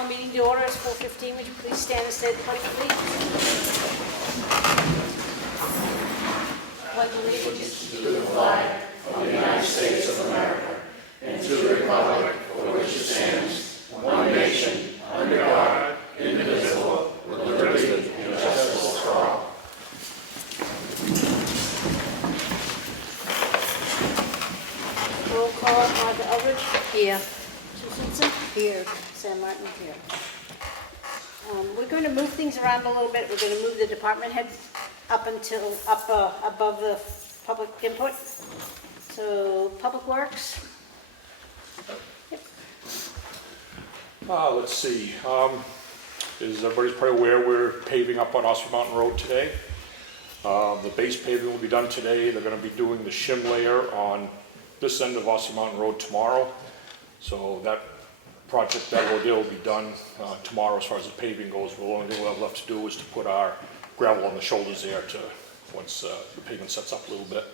call the meeting to order. It's 4:15. Would you please stand and say the pledge, please? Pledge allegiance To the flag of the United States of America and to the republic for which it stands, one nation, under God, indivisible, with liberty and justice for all. Roll call. Martha Eldridge. Here. Sue Simpson. Here. Sam Martin. Here. We're going to move things around a little bit. We're going to move the department heads up above the public input. So, Public Works. Yep. Let's see. As everybody's probably aware, we're paving up on Ossipee Mountain Road today. The base paving will be done today. They're going to be doing the shim layer on this end of Ossipee Mountain Road tomorrow. So that project, that road there will be done tomorrow as far as the paving goes. The only thing we'll have left to do is to put our gravel on the shoulders there to once the pavement sets up a little bit.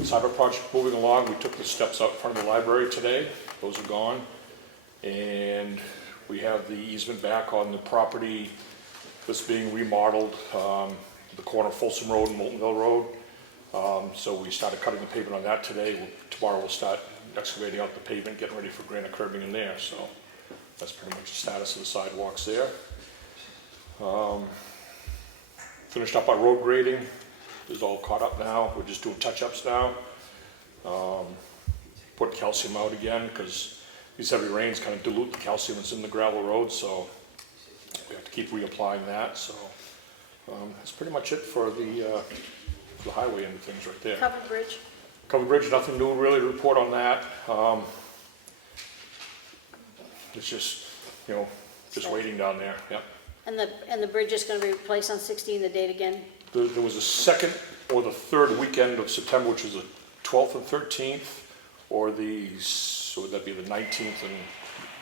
Cyber project moving along. We took the steps out in front of the library today. Those are gone. And we have the easement back on the property that's being remodeled, the corner of Folsom Road and Moultonville Road. So we started cutting the pavement on that today. Tomorrow we'll start excavating out the pavement, getting ready for granite curbing in there. So that's pretty much the status of the sidewalks there. Finished up our road grading. It's all caught up now. We're just doing touch-ups now. Put calcium out again because these heavy rains kind of dilute the calcium that's in the gravel road, so we have to keep reapplying that. So that's pretty much it for the highway end of things right there. Covered bridge. Covered bridge, nothing new really to report on that. It's just, just waiting down there. Yep. And the bridge is going to be replaced on 16, the date again? There was a second or the third weekend of September, which was the 12th and 13th, or so would that be the 19th and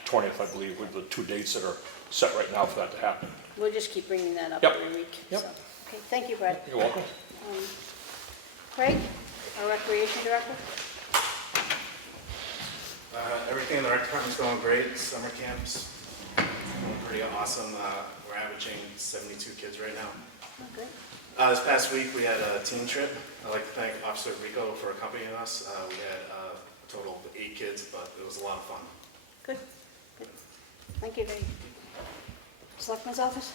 20th, I believe, were the two dates that are set right now for that to happen. We'll just keep bringing that up Yep. every week. Yep. So. Okay, thank you, Brad. You're welcome. Craig, our Recreation Director. Everything in the rec department's going great. Summer camps going pretty awesome. We're averaging 72 kids right now. Okay. This past week we had a team trip. I'd like to thank Officer Rico for accompanying us. We had a total of 8 kids, but it was a lot of fun. Good. Good. Thank you, Dave. Selectman's Office?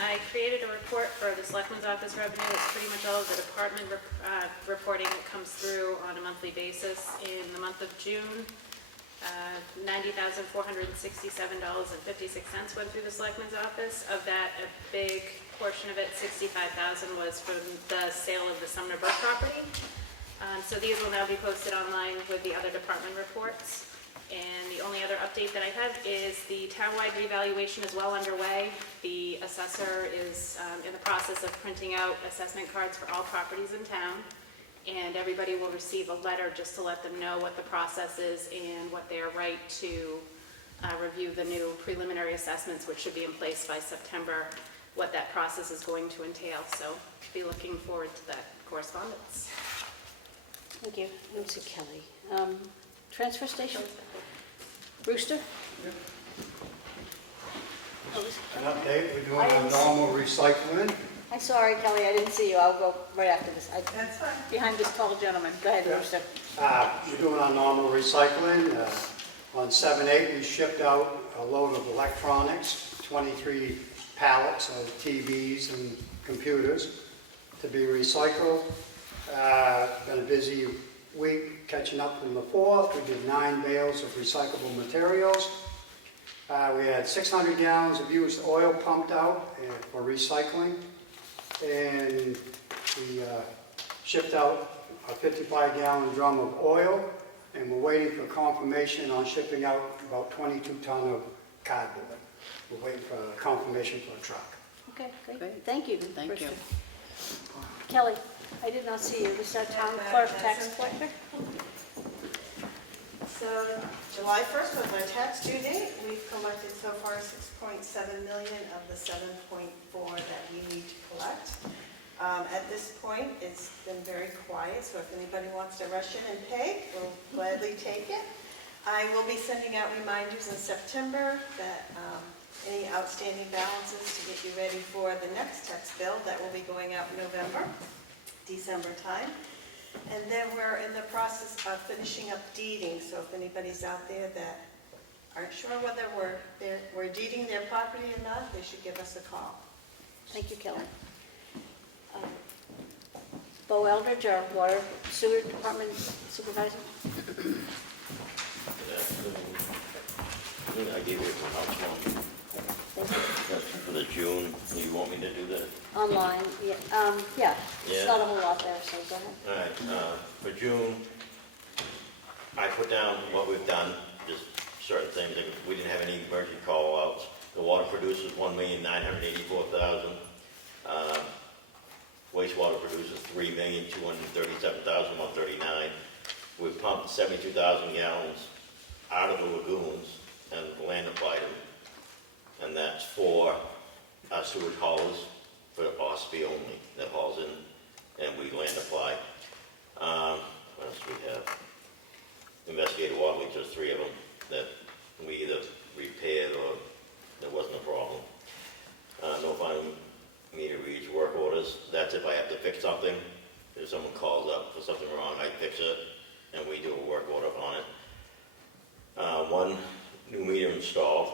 I created a report for the Selectmen's Office revenue. It's pretty much all of the department reporting that comes through on a monthly basis. In the month of June, $90,467.56 went through the Selectmen's Office. Of that, a big portion of it, $65,000, was from the sale of the Sumner Brook property. So these will now be posted online with the other department reports. And the only other update that I have is the townwide revaluation is well underway. The assessor is in the process of printing out assessment cards for all properties in town. And everybody will receive a letter just to let them know what the process is and what their right to review the new preliminary assessments, which should be in place by September, what that process is going to entail. So be looking forward to that correspondence. Thank you. Lucy Kelly. Transfer station? Brewster? Yep. Oh, An update, we're doing our normal recycling. I'm sorry, Kelly, I didn't see you. I'll go right after this. That's fine. Behind this tall gentleman. Go ahead, Yeah. Brewster. We're doing our normal recycling. On 7/8, we shipped out a load of electronics, 23 pallets of TVs and computers to be recycled. Been a busy week catching up from the 4th. We did 9 bales of recyclable materials. We had 600 gallons of used oil pumped out for recycling. And we shipped out a 55-gallon drum of oil, and we're waiting for confirmation on shipping out about 22 ton of cardboard. We're waiting for confirmation for a truck. Okay, great. Thank you, Thank Brewster. you. Kelly, I did not see you. This is our town clerk tax collector. So July 1st was our tax due date. We've collected so far 6.7 million of the 7.4 that we need to collect. At this point, it's been very quiet, so if anybody wants to rush in and pay, we'll gladly take it. I will be sending out reminders in September that any outstanding balances to get you ready for the next tax bill that will be going out in November, December time. And then we're in the process of finishing up deeding, so if anybody's out there that aren't sure whether we're deeding their property or not, they should give us a call. Thank you, Kelly. Bo Eldridge, our Water Sewer Department Supervisor. I gave you my house one. Thank you. That's for the June. You want me to do that? Online, yeah, yeah. It's Yeah. not a whole lot there, so go ahead. All right, for June, I put down what we've done, just certain things. Like, we didn't have any emergency call-outs. The water producers, 1,984,000. Wastewater producers, 3,237,139. We pumped 72,000 gallons out of the lagoons and land applied them. And that's for our sewage haulers, for Ossipee only, that hauls in, and we land apply. What else do we have? Investigated water leaks, there's 3 of them that we either repaired or there wasn't a problem. No final meter reads, work orders. That's if I have to fix something. If someone calls up for something wrong, I fix it, and we do a work order on it. 1 new meter installed.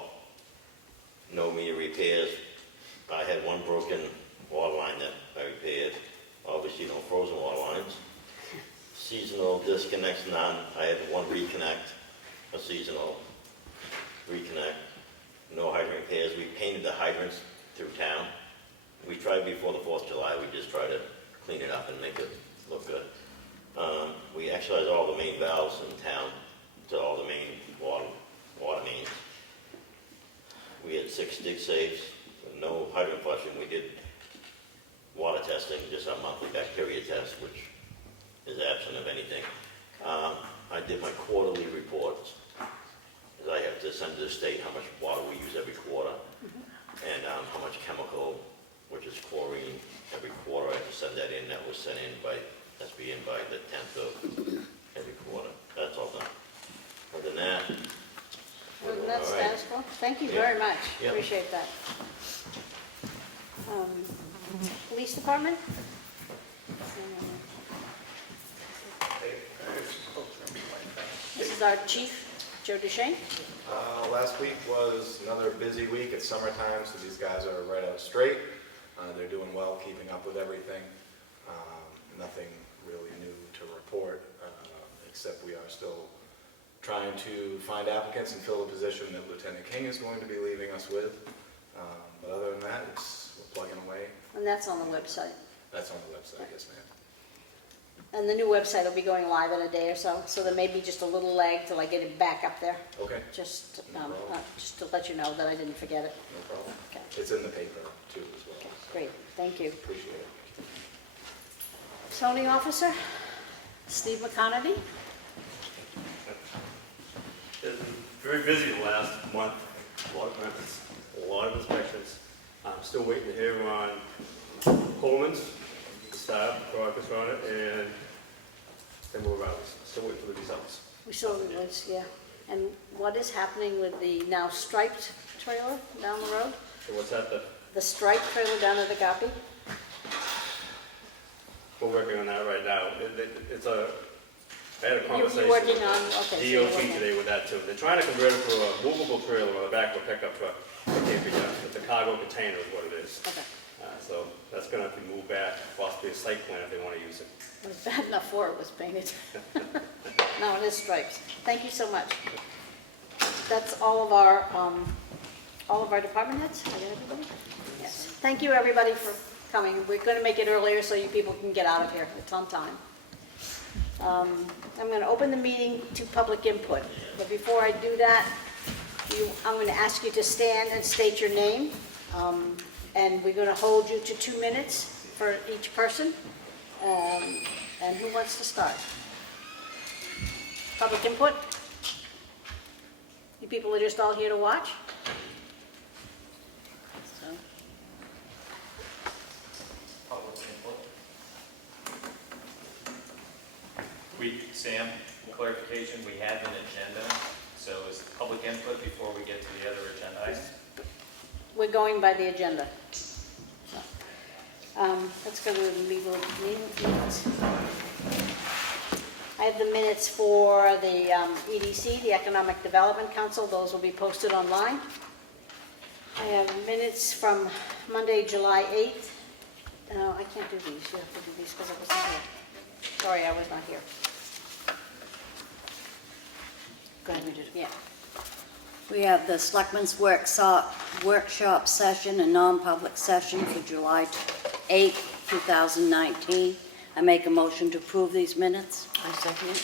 No meter repairs. I had 1 broken water line that I repaired. Obviously, no frozen water lines. Seasonal disconnects, none. I had 1 reconnect, a seasonal reconnect. No hydrant repairs. We painted the hydrants through town. We tried before the 4th of July. We just tried to clean it up and make it look good. We exercised all the main valves in town to all the main water mains. We had 6 dig safes, no hydrant flushing. We did water testing, just a monthly bacteria test, which is absent of anything. I did my quarterly reports, because I have to send to the state how much water we use every quarter, and how much chemical, which is chlorine, every quarter. I have to send that in. That was sent in by, has to be in by the 10th of every quarter. That's all done. Other than that, Well, that's all right. status quo. Thank you Yeah. very much. Yeah. Appreciate that. Police Department? This is our chief, Joe Duchesne. Last week was another busy week. It's summertime, so these guys are right out straight. They're doing well, keeping up with everything. Nothing really new to report, except we are still trying to find applicants and fill the position that Lieutenant King is going to be leaving us with. But other than that, we're plugging away. And that's on the website. That's on the website, yes ma'am. And the new website will be going live in a day or so, so there may be just a little lag till I get it back up there. Okay, Just, No problem. just to let you know that I didn't forget it. no problem. Okay, It's in the paper too as well. okay, great, thank you. Appreciate it. Zoning Officer, Steve McConaty. It's been very busy the last month, a lot of permits, a lot of inspections. I'm still waiting to hear on Coleman's, the staff, progress on it, and then we're around. Still waiting for the results. We saw the woods, yeah. And what is happening with the now striped trailer down the road? So what's that, The striped trailer down at the Gapi? we're working on that right now. I had a conversation You're working on, with okay. so you're DOT working- today with that too. They're trying to convert it to a movable trailer on the back of a pickup truck. It can't be done. It's a cargo container is what it is. Okay. So that's gonna have to move back, possibly a site plan if they wanna use it. It was bad enough before it was painted. Now it is stripes. Thank you so much. That's all of our department heads? I got everybody? Yes. Thank you, everybody, for coming. We're going to make it earlier so you people can get out of here. It's on time. I'm going to open the meeting to public input. But before I do that, I'm going to ask you to stand and state your name. And we're going to hold you to 2 minutes for each person. And who wants to start? Public input? You people are just all here to watch? So, Sam, clarification, we have an agenda, so is public input before we get to the other agenda items? We're going by the agenda. Let's go to the legal minutes. I have the minutes for the EDC, the Economic Development Council. Those will be posted online. I have minutes from Monday, July 8th. No, I can't do these. You have to do these because I wasn't here. Sorry, I was not here. Go ahead, read it. Yeah. We have the Selectmen's workshop session and non-public session for July 8, 2019. I make a motion to approve these minutes. I second it.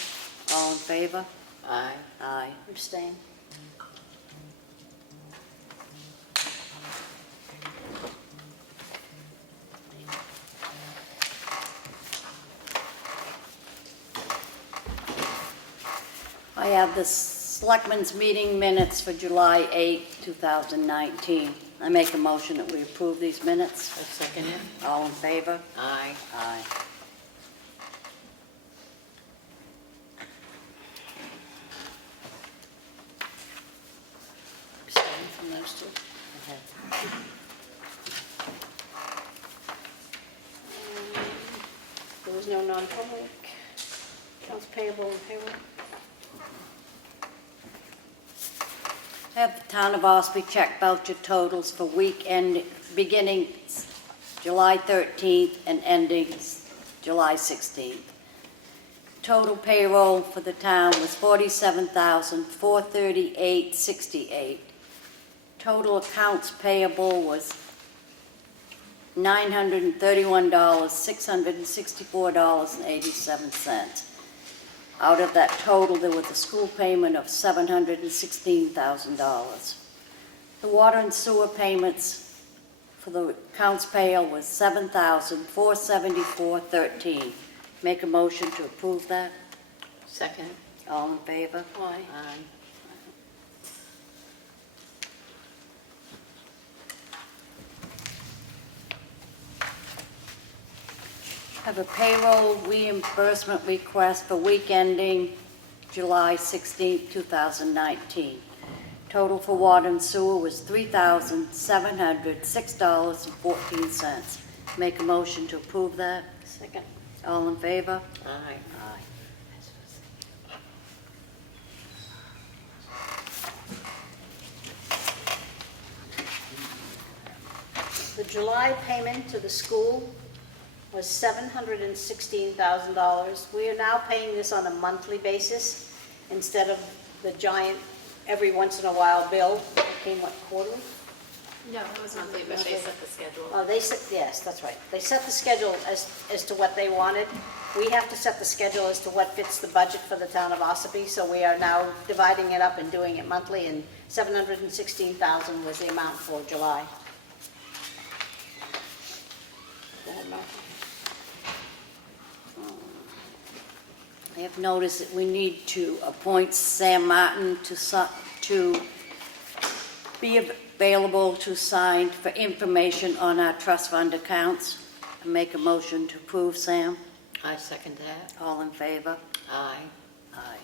All in favor? Aye. Aye. Abstain. I have the Selectmen's meeting minutes for July 8, 2019. I make a motion that we approve these minutes. I second it. All in favor? Aye. Aye. Abstain from those two. There was no non-public. Accounts payable and payroll. I have the Town of Ossipee check voucher totals for weekend beginning July 13th and ending July 16th. Total payroll for the town was $47,438.68. Total accounts payable was $931,664.87. Out of that total, there was a school payment of $716,000. The water and sewer payments for the accounts payable was $7,474.13. Make a motion to approve that. Second. All in favor? Aye. Aye. Have a payroll reimbursement request for week ending July 16, 2019. Total for water and sewer was $3,706.14. Make a motion to approve that. Second. All in favor? Aye. Aye. The July payment to the school was $716,000. We are now paying this on a monthly basis instead of the giant every once in a while bill. It came, what, quarterly? No, it was monthly, but they set the schedule. Oh, they set, yes, that's right. They set the schedule as to what they wanted. We have to set the schedule as to what fits the budget for the town of Ossipee, so we are now dividing it up and doing it monthly, and $716,000 was the amount for July. Go ahead, Mark. I have noticed that we need to appoint Sam Martin to be available to sign for information on our trust fund accounts. I make a motion to approve, Sam. I second that. All in favor? Aye. Aye.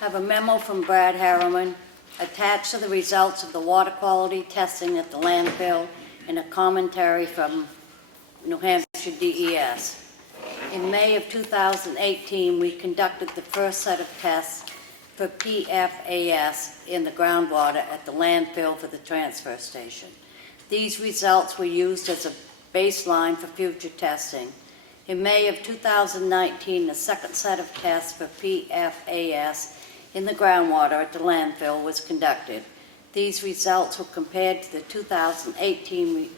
Have a memo from Brad Harriman attached to the results of the water quality testing at the landfill and a commentary from New Hampshire DES. In May of 2018, we conducted the first set of tests for PFAS in the groundwater at the landfill for the transfer station. These results were used as a baseline for future testing. In May of 2019, the second set of tests for PFAS in the groundwater at the landfill was conducted. These results were compared to the 2018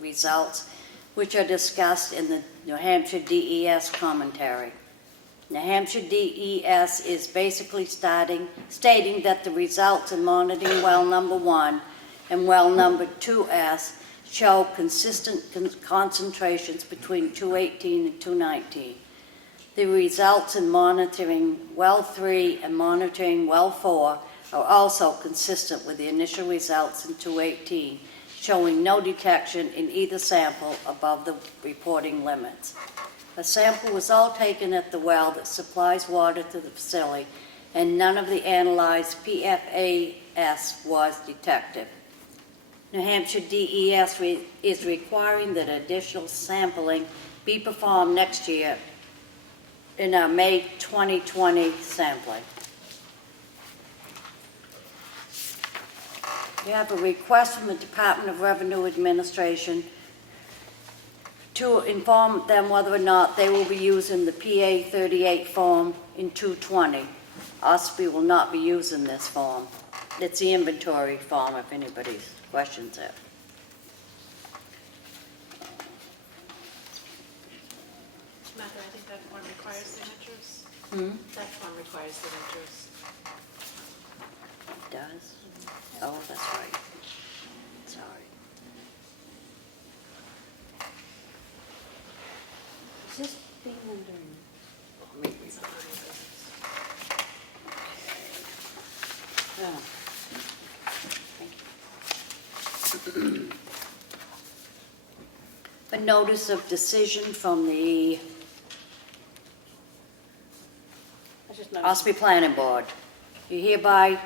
results, which are discussed in the New Hampshire DES commentary. New Hampshire DES is basically stating that the results in monitoring well number 1 and well number 2S show consistent concentrations between 218 and 219. The results in monitoring well 3 and monitoring well 4 are also consistent with the initial results in 218, showing no detection in either sample above the reporting limits. A sample was all taken at the well that supplies water to the facility, and none of the analyzed PFAS was detected. New Hampshire DES is requiring that additional sampling be performed next year in our May 2020 sampling. We have a request from the Department of Revenue Administration to inform them whether or not they will be using the PA 38 form in 220. Ossipee will not be using this form. It's the inventory form if anybody questions it. Martha, I think that form requires signatures. That form requires signatures. It does? Oh, that's right. Sorry. Is this being under? Oh. Thank you. A notice of decision from the I just noticed. Ossipee Planning Board. You hereby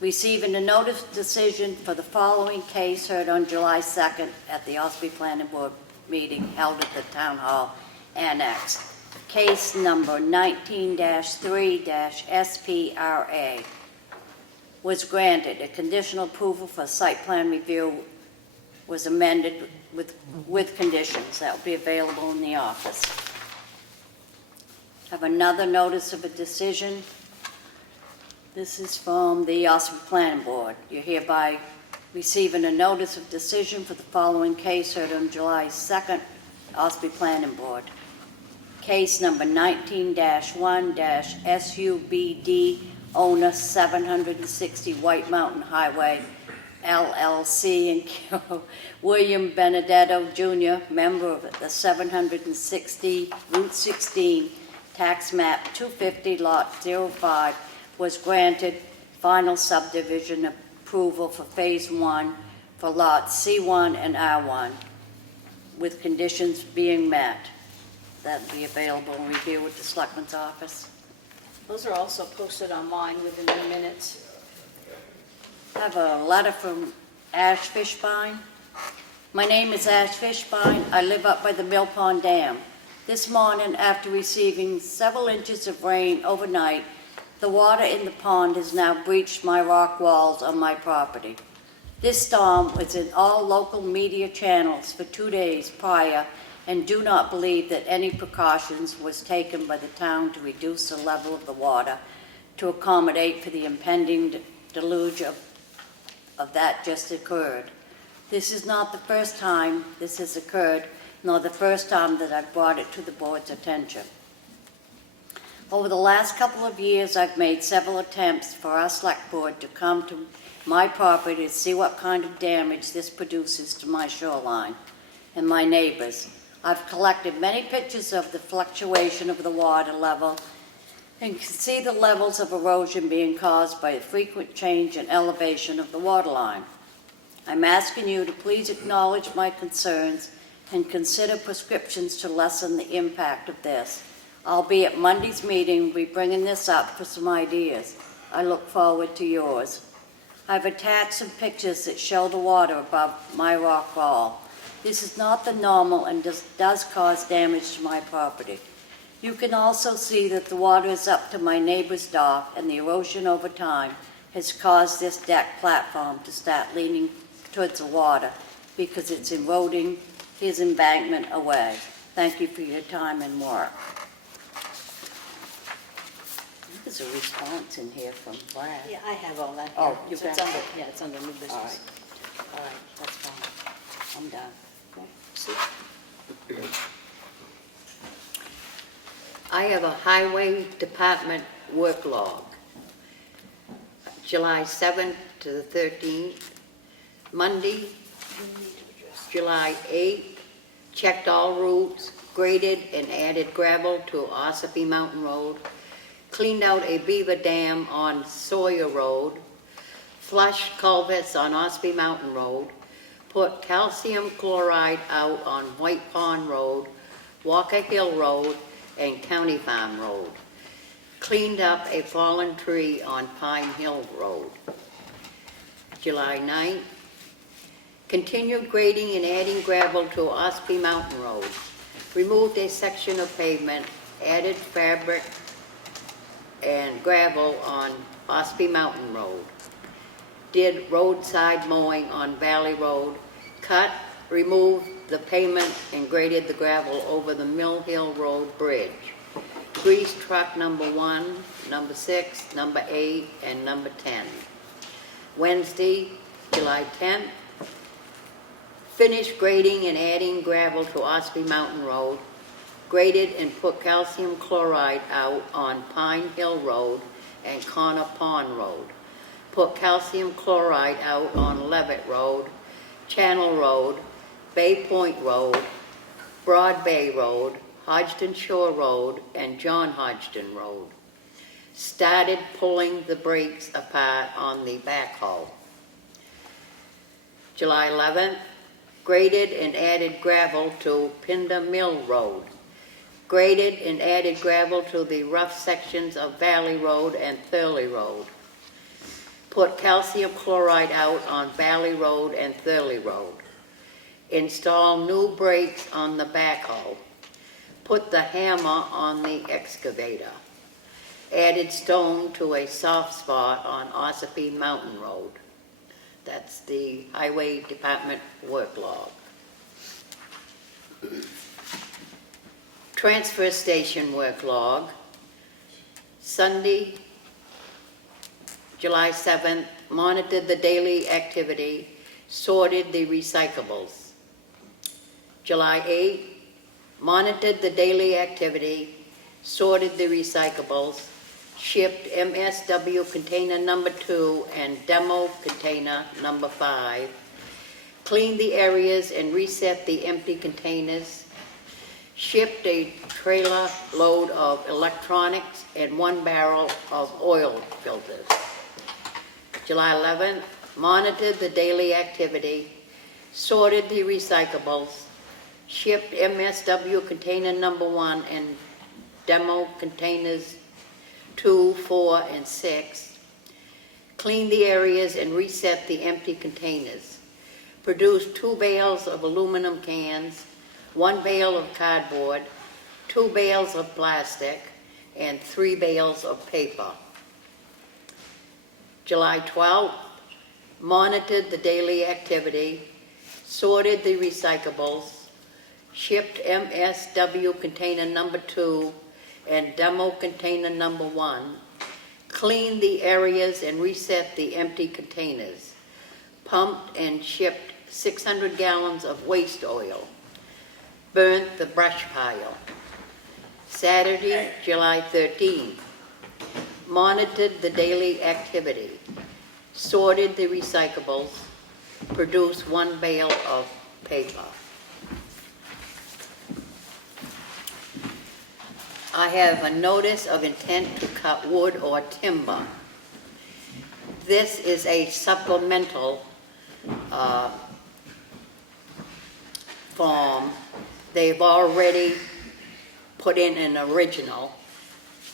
receiving a notice of decision for the following case heard on July 2nd at the Ossipee Planning Board meeting held at the Town Hall Annex. Case number 19-3-SPRA was granted. A conditional approval for site plan review was amended with conditions that will be available in the office. Have another notice of a decision. This is from the Ossipee Planning Board. You're hereby receiving a notice of decision for the following case heard on July 2nd, Ossipee Planning Board. Case number 19-1-SUBD, owner 760 White Mountain Highway, LLC, and William Benedetto Jr., member of the 760 Route 16, tax map 250, lot 05, was granted final subdivision approval for phase 1 for lots C1 and R1, with conditions being met. That will be available in review at the Selectmen's office. Those are also posted online within the minutes. I have a letter from Ash Fishbein. My name is Ash Fishbein. I live up by the Mill Pond Dam. This morning, after receiving several inches of rain overnight, the water in the pond has now breached my rock walls on my property. This storm was in all local media channels for 2 days prior, and do not believe that any precautions was taken by the town to reduce the level of the water to accommodate for the impending deluge of that just occurred. This is not the first time this has occurred, nor the first time that I've brought it to the board's attention. Over the last couple of years, I've made several attempts for our select board to come to my property to see what kind of damage this produces to my shoreline and my neighbors. I've collected many pictures of the fluctuation of the water level and can see the levels of erosion being caused by the frequent change in elevation of the water line. I'm asking you to please acknowledge my concerns and consider prescriptions to lessen the impact of this. I'll be at Monday's meeting. We'll be bringing this up for some ideas. I look forward to yours. I've attached some pictures that show the water above my rock wall. This is not the normal and does cause damage to my property. You can also see that the water is up to my neighbor's dock, and the erosion over time has caused this deck platform to start leaning towards the water because it's eroding his embankment away. Thank you for your time and work. There's a response in here from Brad. Yeah, I have all that here. Oh, you So it's got under, it. yeah, it's under new All business. right, all right, that's fine. I'm done. Okay. See? I have a highway department work log. July 7th to the 13th. Monday, July 8th, checked all routes, graded and added gravel to Ossipee Mountain Road, cleaned out a beaver dam on Sawyer Road, flushed culverts on Ossipee Mountain Road, put calcium chloride out on White Pond Road, Walker Hill Road, and County Farm Road. Cleaned up a fallen tree on Pine Hill Road. July 9th, continued grading and adding gravel to Ossipee Mountain Road. Removed a section of pavement, added fabric and gravel on Ossipee Mountain Road. Did roadside mowing on Valley Road, cut, removed the pavement and graded the gravel over the Mill Hill Road Bridge. Grease truck number 1, number 6, number 8, and number 10. Wednesday, July 10th, finished grading and adding gravel to Ossipee Mountain Road, graded and put calcium chloride out on Pine Hill Road and Connor Pond Road. Put calcium chloride out on Levitt Road, Channel Road, Bay Point Road, Broad Bay Road, Hodgson Shore Road, and John Hodgson Road. Started pulling the brakes apart on the backhoe. July 11th, graded and added gravel to Pinder Mill Road. Graded and added gravel to the rough sections of Valley Road and Thurley Road. Put calcium chloride out on Valley Road and Thurley Road. Install new brakes on the backhoe. Put the hammer on the excavator. Added stone to a soft spot on Ossipee Mountain Road. That's the Highway Department work log. Transfer station work log. Sunday, July 7th, monitored the daily activity, sorted the recyclables. July 8th, monitored the daily activity, sorted the recyclables, shipped MSW container number 2 and demo container number 5, cleaned the areas and reset the empty containers, shipped a trailer load of electronics and 1 barrel of oil filters. July 11th, monitored the daily activity, sorted the recyclables, shipped MSW container number 1 and demo containers 2, 4, and 6, cleaned the areas and reset the empty containers, produced 2 bales of aluminum cans, 1 bale of cardboard, 2 bales of plastic, and 3 bales of paper. July 12th, monitored the daily activity, sorted the recyclables, shipped MSW container number 2 and demo container number 1, cleaned the areas and reset the empty containers, pumped and shipped 600 gallons of waste oil, burnt the brush pile. Saturday, July 13th, monitored the daily activity, sorted the recyclables, produced 1 bale of paper. I have a notice of intent to cut wood or timber. This is a supplemental form. They've already put in an original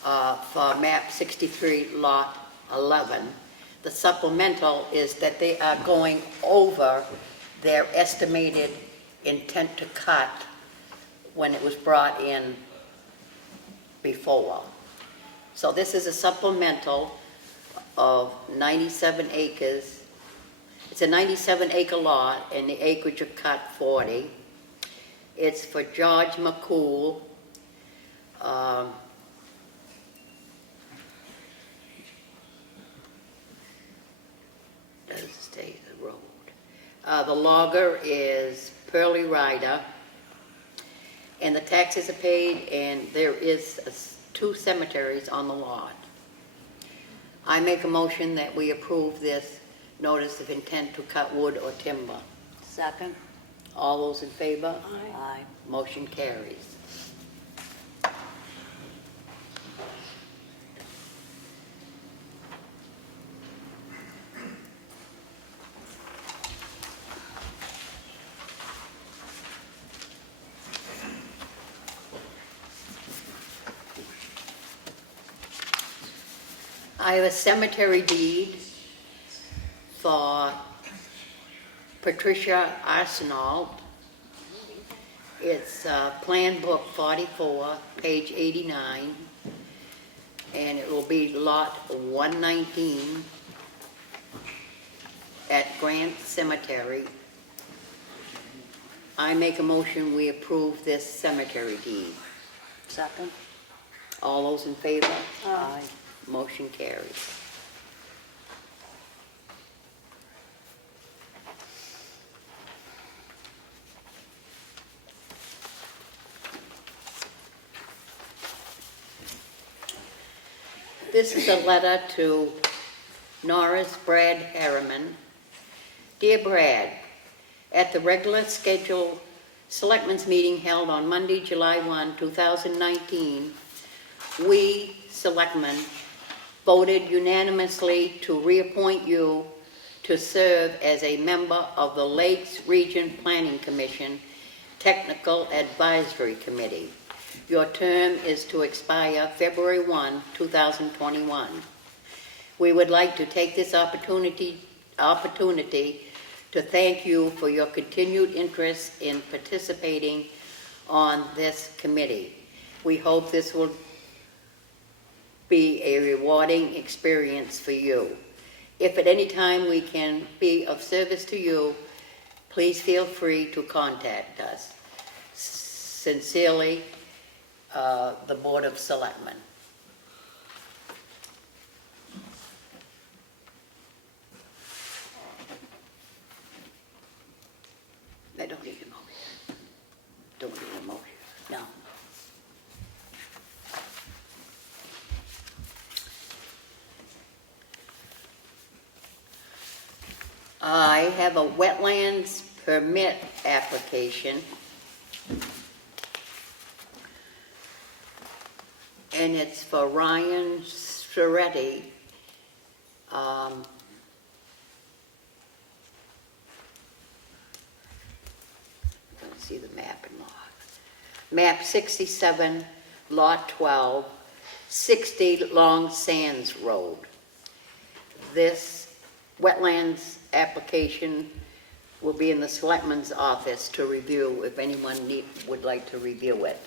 for map 63 lot 11. The supplemental is that they are going over their estimated intent to cut when it was brought in before. So this is a supplemental of 97 acres. It's a 97 acre lot and the acreage of cut 40. It's for George McCool. Does stay the road. The logger is Pearly Rider. And the taxes are paid, and there is 2 cemeteries on the lot. I make a motion that we approve this notice of intent to cut wood or timber. Second. All those in favor? Aye. Motion carries. I have a cemetery deed for Patricia Arsenault. It's Plan Book 44, page 89, and it will be lot 119 at Grant Cemetery. I make a motion we approve this cemetery deed. Second. All those in favor? Aye. Motion carries. This is a letter to Norris Brad Harriman. Dear Brad, at the regular scheduled Selectmen's meeting held on Monday, July 1, 2019, we, Selectmen, voted unanimously to reappoint you to serve as a member of the Lakes Region Planning Commission Technical Advisory Committee. Your term is to expire February 1, 2021. We would like to take this opportunity to thank you for your continued interest in participating on this committee. We hope this will be a rewarding experience for you. If at any time we can be of service to you, please feel free to contact us. Sincerely, the Board of Selectmen. I don't need a motion. Don't need a motion. No. I have a wetlands permit application. And it's for Ryan Soretti. Let's see the map and log. Map 67, lot 12, 60 Long Sands Road. This wetlands application will be in the Selectman's office to review if anyone would like to review it.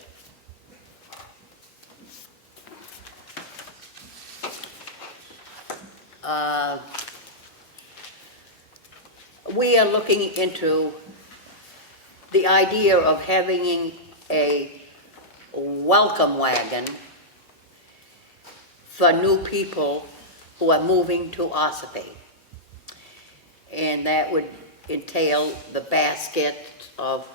We are looking into the idea of having a welcome wagon for new people who are moving to Ossipee. And that would entail the basket of,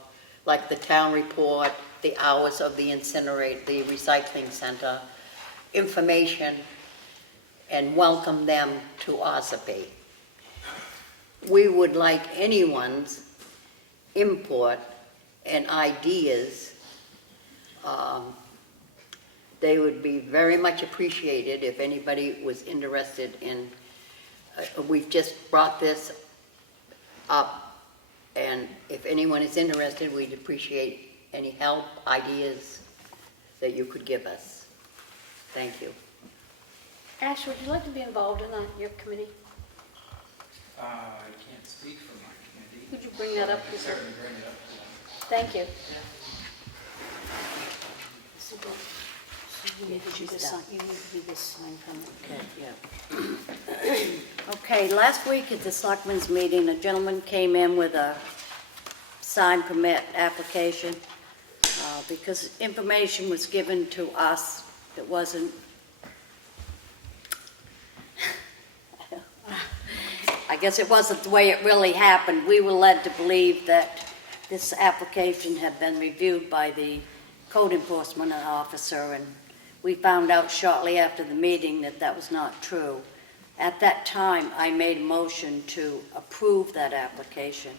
like the town report, the hours of the recycling center, information, and welcome them to Ossipee. We would like anyone's input and ideas. They would be very much appreciated if anybody was interested in, we've just brought this up, and if anyone is interested, we'd appreciate any help, ideas that you could give us. Thank you. Ash, would you like to be involved in your committee? I can't speak for my committee. Could you bring that up? I can certainly bring it up. Thank you. You need to do this sign from it. Okay, yeah. Okay, last week at the Selectmen's meeting, a gentleman came in with a sign permit application because information was given to us that wasn't, I guess it wasn't the way it really happened. We were led to believe that this application had been reviewed by the code enforcement officer, and we found out shortly after the meeting that that was not true. At that time, I made a motion to approve that application.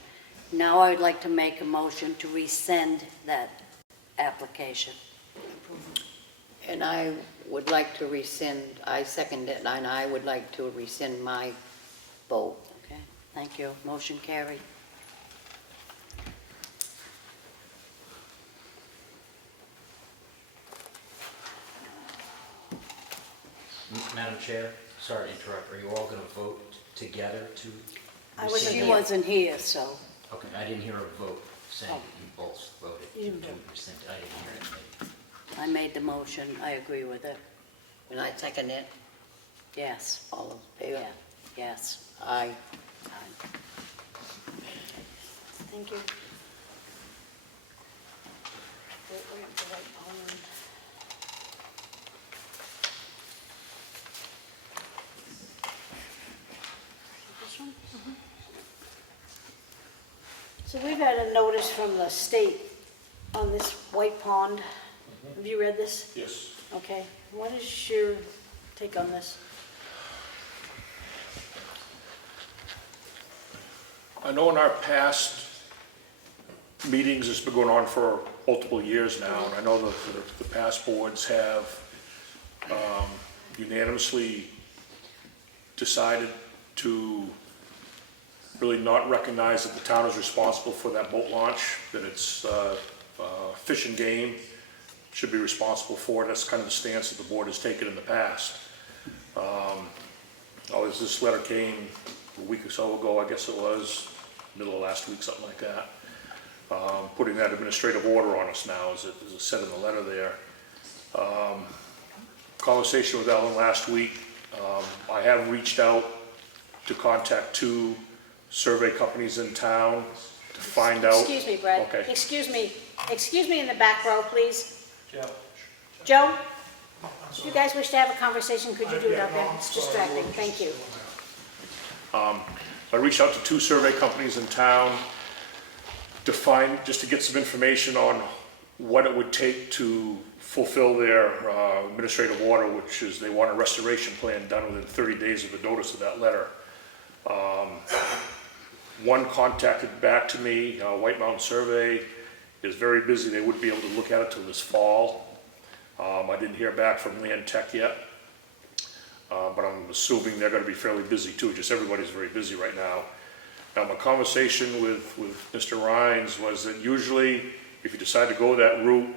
Now I would like to make a motion to rescind that application. And I would like to rescind, I second it, and I would like to rescind my vote. Okay, thank you. Motion carried. Madam Chair, sorry to interrupt, are you all gonna vote together to? She wasn't here, so. Okay, I didn't hear a vote saying Oh. that you both voted You to did. rescind. I didn't hear it. I made the motion, I agree with it. And I second it. Yes, All in favor? yeah, yes. Aye. Thank you. Wait, we have to write on. This one? So we've had a notice from the state on this White Pond. Have you read this? Yes. Okay, what is your take on this? I know in our past meetings, it's been going on for multiple years now, and I know the past boards have unanimously decided to really not recognize that the town is responsible for that boat launch, that it's Fish and Game should be responsible for it. That's kind of the stance that the board has taken in the past. This letter came a week or so ago, I guess it was, middle of last week, something like that, putting that administrative order on us now, as it said in the letter there. Conversation with Ellen last week. I have reached out to contact 2 survey companies in town to find out. Excuse me, Brad. Okay. Excuse me in the back row, please. Joe, if you guys wish to have a conversation, could you do it out there? It's distracting, thank you. I reached out to 2 survey companies in town just to get some information on what it would take to fulfill their administrative order, which is they want a restoration plan done within 30 days of the notice of that letter. One contacted back to me, White Mountain Survey is very busy. They wouldn't be able to look at it till this fall. I didn't hear back from Land Tech yet, but I'm assuming they're going to be fairly busy too. Just everybody's very busy right now. Now, my conversation with Mr. Rhines was that usually if you decide to go that route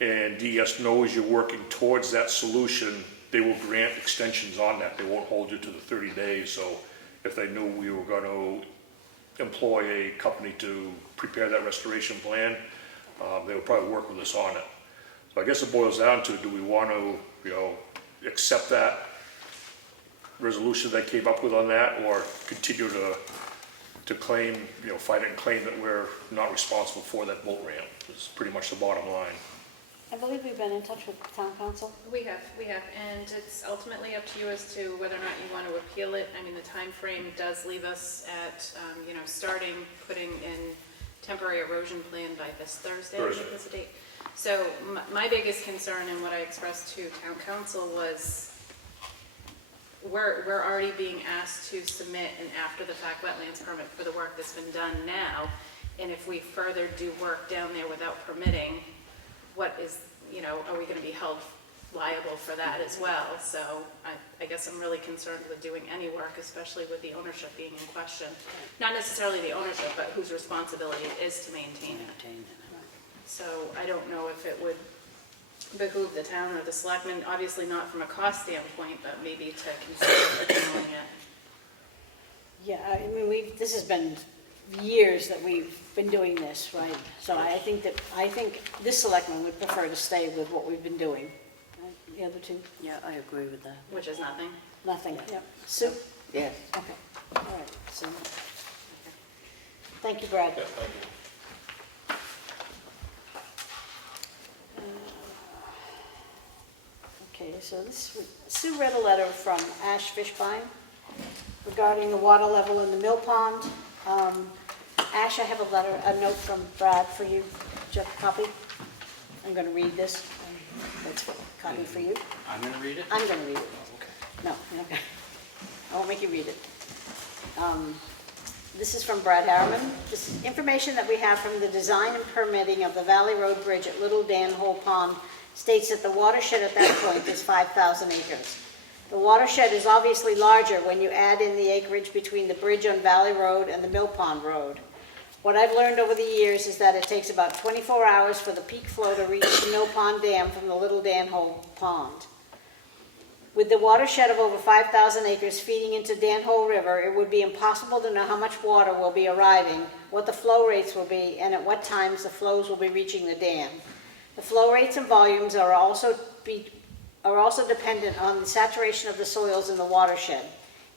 and DES knows you're working towards that solution, they will grant extensions on that. They won't hold you to the 30 days. So if they knew we were going to employ a company to prepare that restoration plan, they would probably work with us on it. So I guess it boils down to, do we want to, accept that resolution they came up with on that, or continue to claim, fight it and claim that we're not responsible for that boat ramp? It's pretty much the bottom line. I believe we've been in touch with town council. We have, and it's ultimately up to you as to whether or not you want to appeal it. I mean, the time frame does leave us at, starting putting in temporary erosion plan by this Thursday. I think is the date. So my biggest concern and what I expressed to town council was we're already being asked to submit an after-the-fact wetlands permit for the work that's been done now, and if we further do work down there without permitting, what is, are we going to be held liable for that as well? So I guess I'm really concerned with doing any work, especially with the ownership being in question. Not necessarily the ownership, but whose responsibility it is to maintain it. So I don't know if it would behoove the town or the selectmen, obviously not from a cost standpoint, but maybe to consider doing it. Yeah, I mean, this has been years that we've been doing this, right? So I think this selectman would prefer to stay with what we've been doing. Right? The other 2? Yeah, I agree with that. Which is nothing. Nothing, yep. Sue? Yes. Okay, all right, so, thank you, Brad. Yeah, thank you. Okay, so Sue read a letter from Ash Fishbein regarding the water level in the mill pond. Ash, I have a note from Brad for you. Do you have a copy? I'm going to read this. That's a copy for you. I'm gonna read it? I'm going to read it. Okay. No, okay. I won't make you read it. This is from Brad Harriman. This is information that we have from the design and permitting of the Valley Road Bridge at Little Dan Hole Pond states that the watershed at that point is 5,000 acres. The watershed is obviously larger when you add in the acreage between the bridge on Valley Road and the Mill Pond Road. What I've learned over the years is that it takes about 24 hours for the peak flow to reach the Mill Pond Dam from the Little Dan Hole Pond. With the watershed of over 5,000 acres feeding into Dan Hole River, it would be impossible to know how much water will be arriving, what the flow rates will be, and at what times the flows will be reaching the dam. The flow rates and volumes are also dependent on the saturation of the soils in the watershed.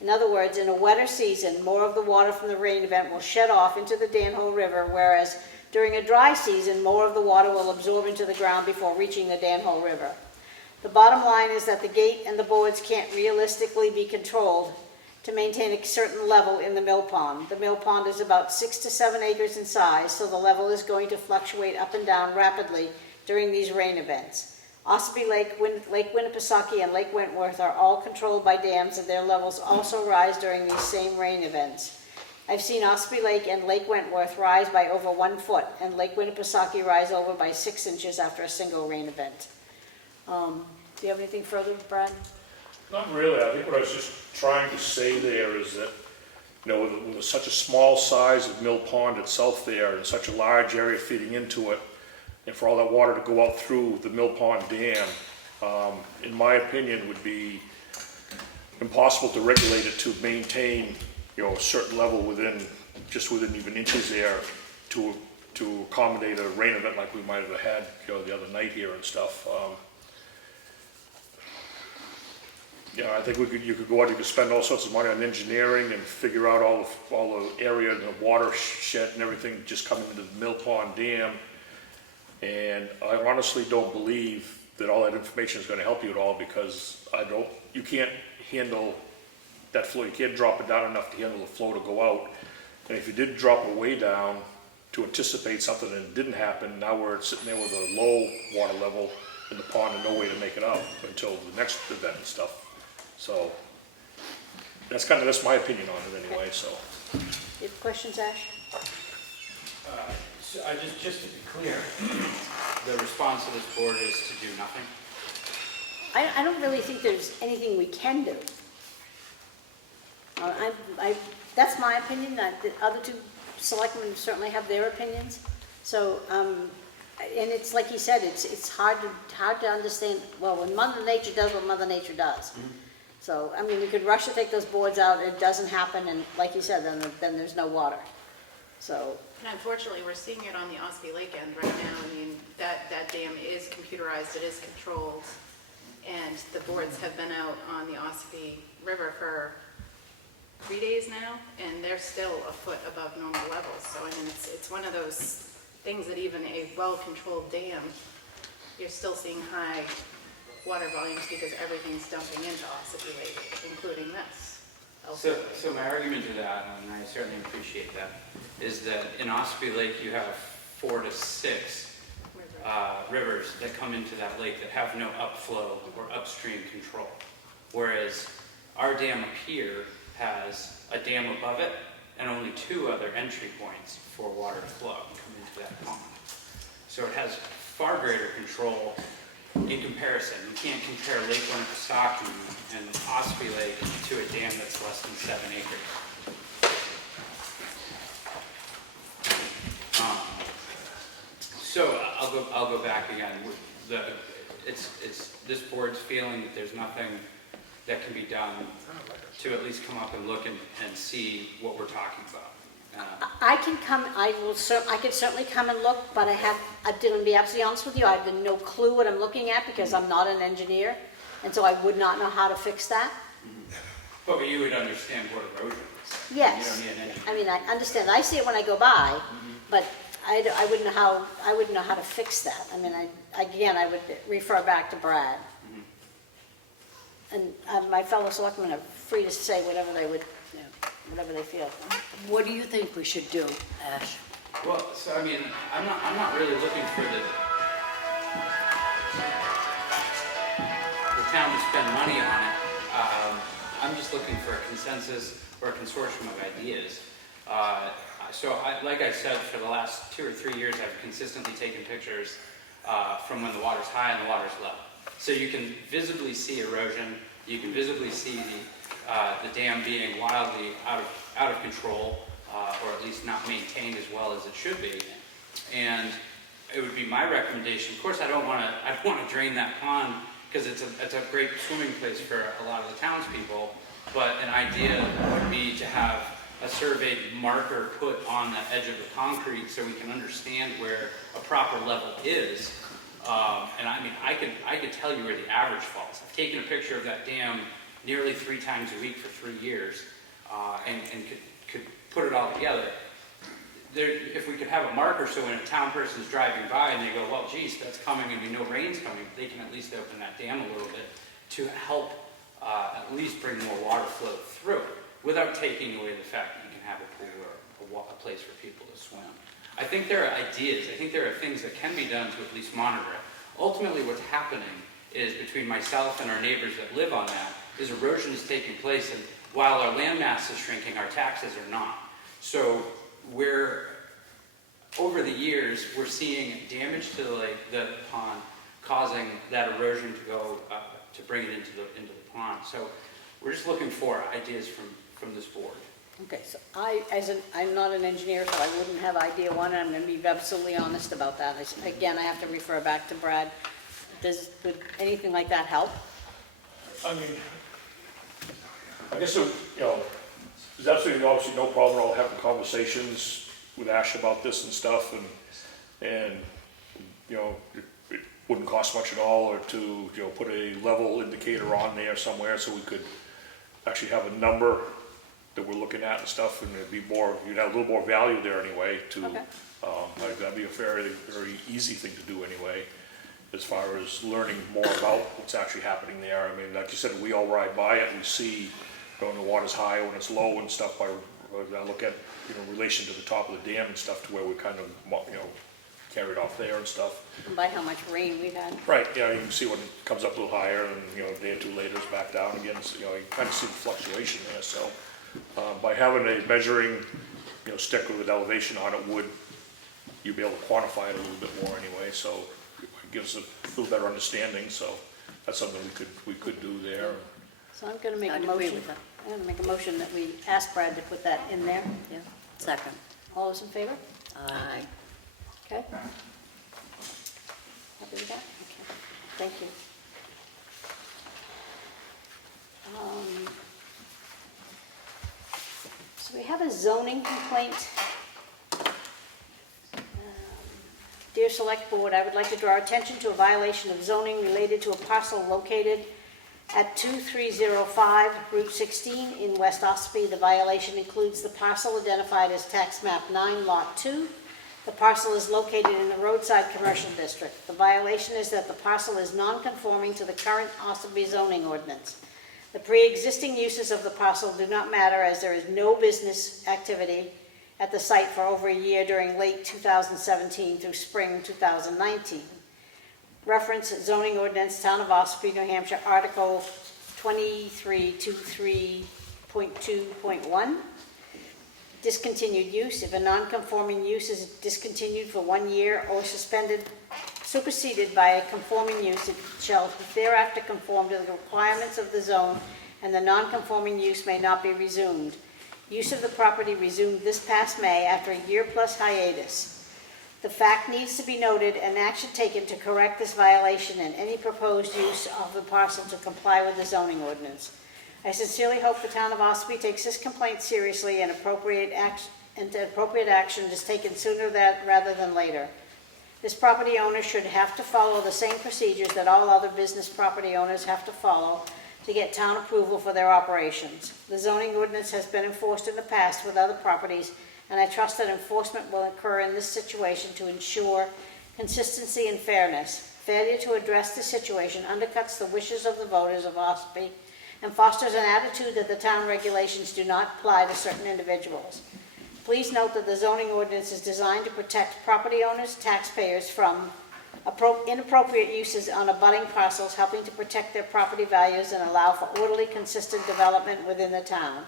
In other words, in a wetter season, more of the water from the rain event will shed off into the Dan Hole River, whereas during a dry season, more of the water will absorb into the ground before reaching the Dan Hole River. The bottom line is that the gate and the boards can't realistically be controlled to maintain a certain level in the mill pond. The mill pond is about 6 to 7 acres in size, so the level is going to fluctuate up and down rapidly during these rain events. Ossipee Lake, Lake Winnipesaukee, and Lake Wentworth are all controlled by dams, and their levels also rise during these same rain events. I've seen Ossipee Lake and Lake Wentworth rise by over 1 foot, and Lake Winnipesaukee rise over by 6 inches after a single rain event. Do you have anything further, Brad? Not really. I think what I was just trying to say there is that, you know, with such a small size of Mill Pond itself there and such a large area feeding into it, and for all that water to go out through the Mill Pond Dam, in my opinion, would be impossible to regulate it to maintain, you know, a certain level within even inches there to accommodate a rain event like we might have had, you know, the other night here and stuff. Yeah, I think you could go out, you could spend all sorts of money on engineering and figure out all the area and the watershed and everything just coming into the Mill Pond Dam. And I honestly don't believe that all that information is going to help you at all, because you can't handle that flow. You can't drop it down enough to handle the flow to go out. And if you did drop it way down to anticipate something and it didn't happen, now we're sitting there with a low water level in the pond and no way to make it up until the next event and stuff. So that's my opinion on it anyway. So, You have questions, Ash? So just to be clear, the response of this board is to do nothing? I don't really think there's anything we can do. That's my opinion. The other two selectmen certainly have their opinions. So, and it's like you said, it's hard to understand. Well, when Mother Nature does what Mother Nature does. Mm-hmm. So, I mean, we could rush to take those boards out. It doesn't happen, and like you said, then there's no water. So. And unfortunately, we're seeing it on the Ossipee Lake end right now. I mean, that dam is computerized, it is controlled, and the boards have been out on the Ossipee River for 3 days now, and they're still a foot above normal levels. So, I mean, it's one of those things that even a well-controlled dam, you're still seeing high water volumes because everything's dumping into Ossipee Lake, including this. So my argument to that, and I certainly appreciate that, is that in Ossipee Lake you have 4 to 6 rivers that come into that lake that have no upflow or upstream control. Whereas our dam up here has a dam above it and only 2 other entry points for water to flow and come into that pond. So it has far greater control in comparison. You can't compare Lake Winnipesaukee and Ossipee Lake to a dam that's less than 7 acres. So I'll go back again. It's this board's feeling that there's nothing that can be done to at least come up and look and see what we're talking about. I can come. I could certainly come and look, but I'm going to be absolutely honest with you. I have no clue what I'm looking at because I'm not an engineer, and so I would not know how to fix that. But you would understand what erosion is. Yes. You don't need an engineer. I mean, I understand. I see it when I go by, but I wouldn't know how. I wouldn't know how to fix that. I mean, I would refer back to Brad, and my fellow selectmen are free to say whatever they would. Whatever they feel. What do you think we should do, Ash? Well, so I mean, I'm not really looking for the town to spend money on it. I'm just looking for a consensus or a consortium of ideas. Like I said, for the last 2 or 3 years, I've consistently taken pictures from when the water's high and the water's low. So you can visibly see erosion. You can visibly see the dam being wildly out of control, or at least not maintained as well as it should be. And it would be my recommendation. Of course, I don't want to drain that pond because it's a great swimming place for a lot of the townspeople, but an idea would be to have a surveyed marker put on the edge of the concrete so we can understand where a proper level is. And I mean, I could tell you where the average falls. I've taken a picture of that dam nearly 3 times a week for 3 years, and could put it all together. If we could have a marker so when a town person's driving by and they go, well, geez, that's coming and we know rain's coming, they can at least open that dam a little bit to help at least bring more water flow through without taking away the fact that you can have a pool or a place for people to swim. I think there are ideas, I think there are things that can be done to at least monitor it. Ultimately what's happening is between myself and our neighbors that live on that is erosion is taking place, and while our land mass is shrinking, our taxes are not. So over the years, we're seeing damage to the lake, the pond, causing that erosion to go, to bring it into the pond. So we're just looking for ideas from this board. Okay, so I'm not an engineer, so I wouldn't have idea one, and I'm going to be absolutely honest about that. Again, I have to refer back to Brad. Would anything like that help? I mean, I guess, there's absolutely obviously no problem at all having conversations with Ash about this and stuff, and it wouldn't cost much at all, or to, put a level indicator on there somewhere so we could actually have a number that we're looking at and stuff, and it'd be more, you'd have a little more value there anyway to, Okay. That'd be a very easy thing to do anyway, as far as learning more about what's actually happening there. I mean, like you said, we all ride by it, we see when the water's high, when it's low and stuff, I look at, relation to the top of the dam and stuff, to where we kind of, carried off there and stuff. And by how much rain we've had. Right, yeah, you can see when it comes up a little higher, and, a day or two later it's back down again, so, you kind of see the fluctuation there, so. By having a measuring, stick with an elevation on it, you'd be able to quantify it a little bit more anyway, so it gives a little better understanding, so that's something we could do there. So I'm going to make a I'd agree motion. with that. I'm going to make a motion that we ask Brad to put that in there. Yeah, second. All those in favor? Aye. Okay. Happy with that? Okay. Thank you. So we have a zoning complaint. Dear Select Board, I would like to draw attention to a violation of zoning related to a parcel located at 2305 Route 16 in West Ossipee. The violation includes the parcel identified as tax map 9 lot 2. The parcel is located in the roadside commercial district. The violation is that the parcel is non-conforming to the current Ossipee zoning ordinance. The pre-existing uses of the parcel do not matter, as there is no business activity at the site for over a year during late 2017 through spring 2019. Reference zoning ordinance, Town of Ossipee, New Hampshire, Article 2323.2.1. Discontinued use. If a non-conforming use is discontinued for 1 year or superseded by a conforming use, it shall thereafter conform to the requirements of the zone, and the non-conforming use may not be resumed. Use of the property resumed this past May after a year-plus hiatus. The fact needs to be noted and action taken to correct this violation and any proposed use of the parcel to comply with the zoning ordinance. I sincerely hope the Town of Ossipee takes this complaint seriously and appropriate action is taken sooner rather than later. This property owner should have to follow the same procedures that all other business property owners have to follow to get town approval for their operations. The zoning ordinance has been enforced in the past with other properties, and I trust that enforcement will occur in this situation to ensure consistency and fairness. Failure to address this situation undercuts the wishes of the voters of Ossipee and fosters an attitude that the town regulations do not apply to certain individuals. Please note that the zoning ordinance is designed to protect property owners, taxpayers from inappropriate uses on abutting parcels, helping to protect their property values and allow for orderly, consistent development within the town.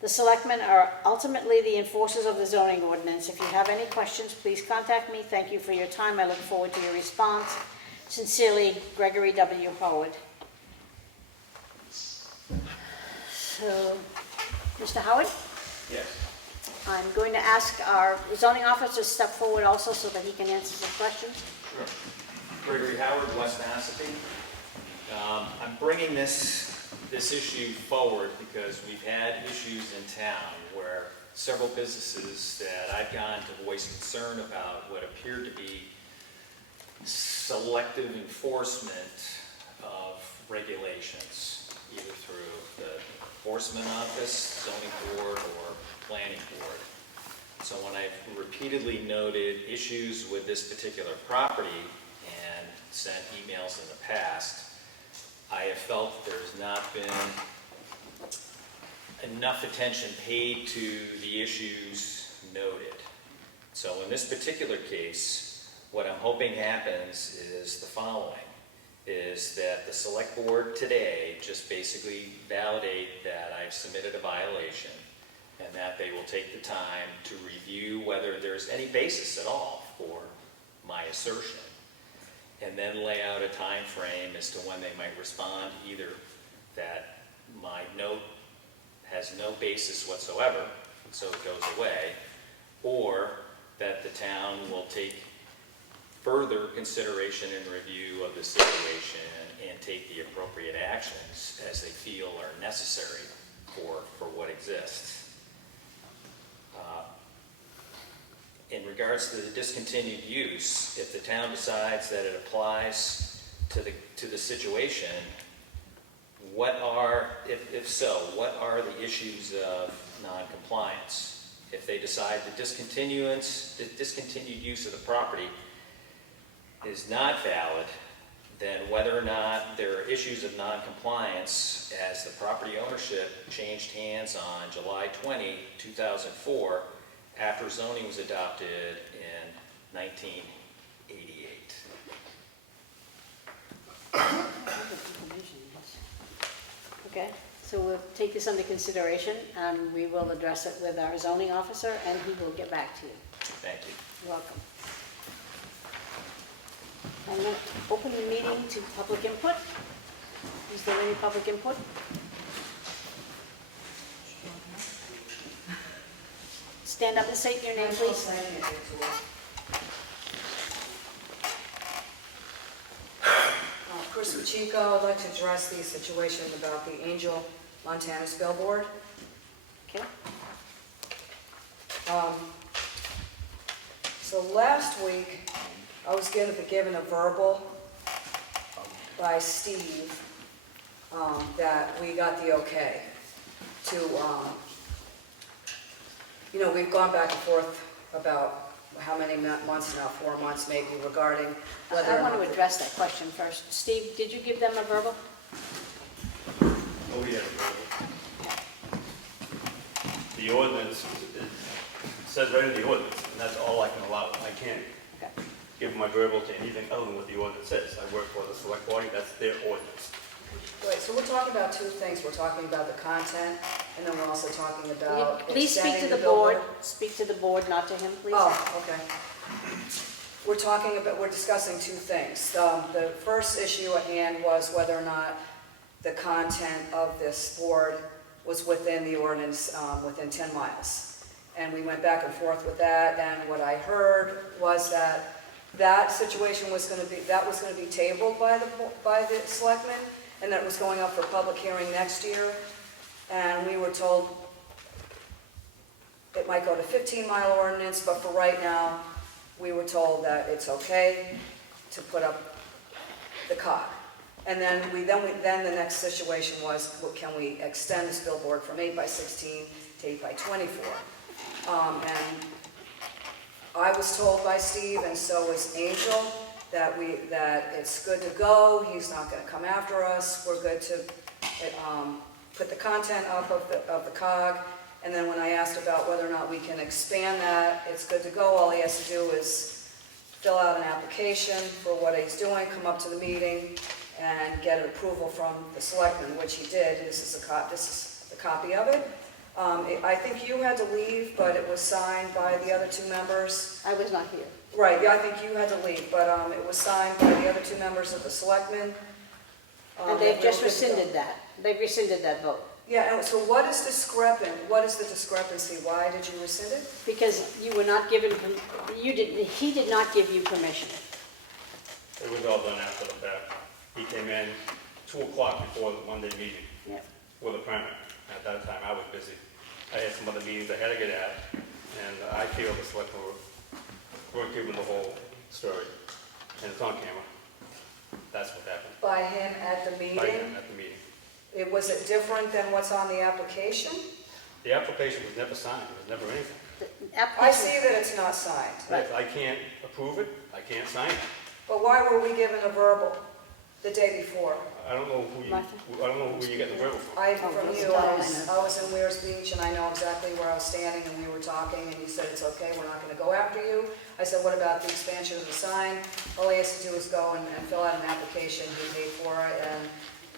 The Selectmen are ultimately the enforcers of the zoning ordinance. If you have any questions, please contact me. Thank you for your time. I look forward to your response. Sincerely, Gregory W. Howard. So, Mr. Howard? Yes. I'm going to ask our zoning officer to step forward also so that he can answer some questions. Sure. Gregory Howard, West Ossipee. I'm bringing this issue forward because we've had issues in town where several businesses that I've gone to voice concern about what appeared to be selective enforcement of regulations, either through the enforcement office, zoning board, or planning board. So when I've repeatedly noted issues with this particular property and sent emails in the past, I have felt there's not been enough attention paid to the issues noted. So in this particular case, what I'm hoping happens is the following, is that the select board today just basically validate that I've submitted a violation and that they will take the time to review whether there's any basis at all for my assertion, and then lay out a time frame as to when they might respond, either that my note has no basis whatsoever, so it goes away, or that the town will take further consideration and review of the situation and take the appropriate actions as they feel are necessary for what exists. In regards to the discontinued use, if the town decides that it applies to the situation, if so, what are the issues of non-compliance? If they decide the discontinued use of the property is not valid, then whether or not there are issues of non-compliance, as the property ownership changed hands on July 20, 2004, after zoning was adopted in 1988. Okay, so we'll take this under consideration, and we will address it with our zoning officer, and he will get back to you. Thank you. You're welcome. I'm going to open the meeting to public input. Is there any public input? Stand up and state your name, please. Chris Pacheco, I'd like to address the situation about the Angel, Montana's billboard. Okay. So last week, I was given a verbal by Steve that we got the okay to, we've gone back and forth about how many months now, 4 months maybe, regarding whether I or want not to address that question first. Steve, did you give them a verbal? Oh, yeah. The ordinance, it says right in the ordinance, and that's all I can allow. I can't give my verbal to anything other than what the ordinance says. I work for the select body, that's their ordinance. Right, so we're talking about two things. We're talking about the content, and then we're also talking about Please speak to extending the billboard. board. Speak to the board, not to him, please. Oh, okay. We're discussing two things. The first issue at hand was whether or not the content of this board was within the ordinance, within 10 miles. And we went back and forth with that, and what I heard was that situation was going to be tabled by the selectmen, and that it was going up for public hearing next year. And we were told it might go to 15-mile ordinance, but for right now, we were told that it's okay to put up the cog. And then the next situation was, can we extend this billboard from 8 by 16 to 8 by 24? And I was told by Steve, and so was Angel, that it's good to go. He's not going to come after us. We're good to put the content up of the cog. And then when I asked about whether or not we can expand that, it's good to go. All he has to do is fill out an application for what he's doing, come up to the meeting, and get an approval from the selectmen, which he did. This is a copy of it. I think you had to leave, but it was signed by the other two members. I was not here. Right, yeah, I think you had to leave, but it was signed by the other two members of the selectmen. And they've just rescinded that. They've rescinded that vote. Yeah, and so what is discrepant? What is the discrepancy? Why did you rescind it? Because you were not given, he did not give you permission. It was all done after the fact. He came in, 2 o'clock before the Monday meeting Yep. with a permit. At that time, I was busy. I had some other meetings I had to get at, and I feel the selectmen weren't given the whole story. And it's on camera. That's what happened. By him at the meeting? By him at the meeting. Was it different than what's on the application? The application was never signed, there was never anything. I see that it's not signed. If I can't approve it, I can't sign it. But why were we given a verbal the day before? I don't know who you get the verbal from. From you, I was in Weir's Beach, and I know exactly where I was standing, and we were talking, and you said, it's okay, we're not gonna go after you. I said, what about the expansion of the sign? All he has to do is go and fill out an application, he paid for it, and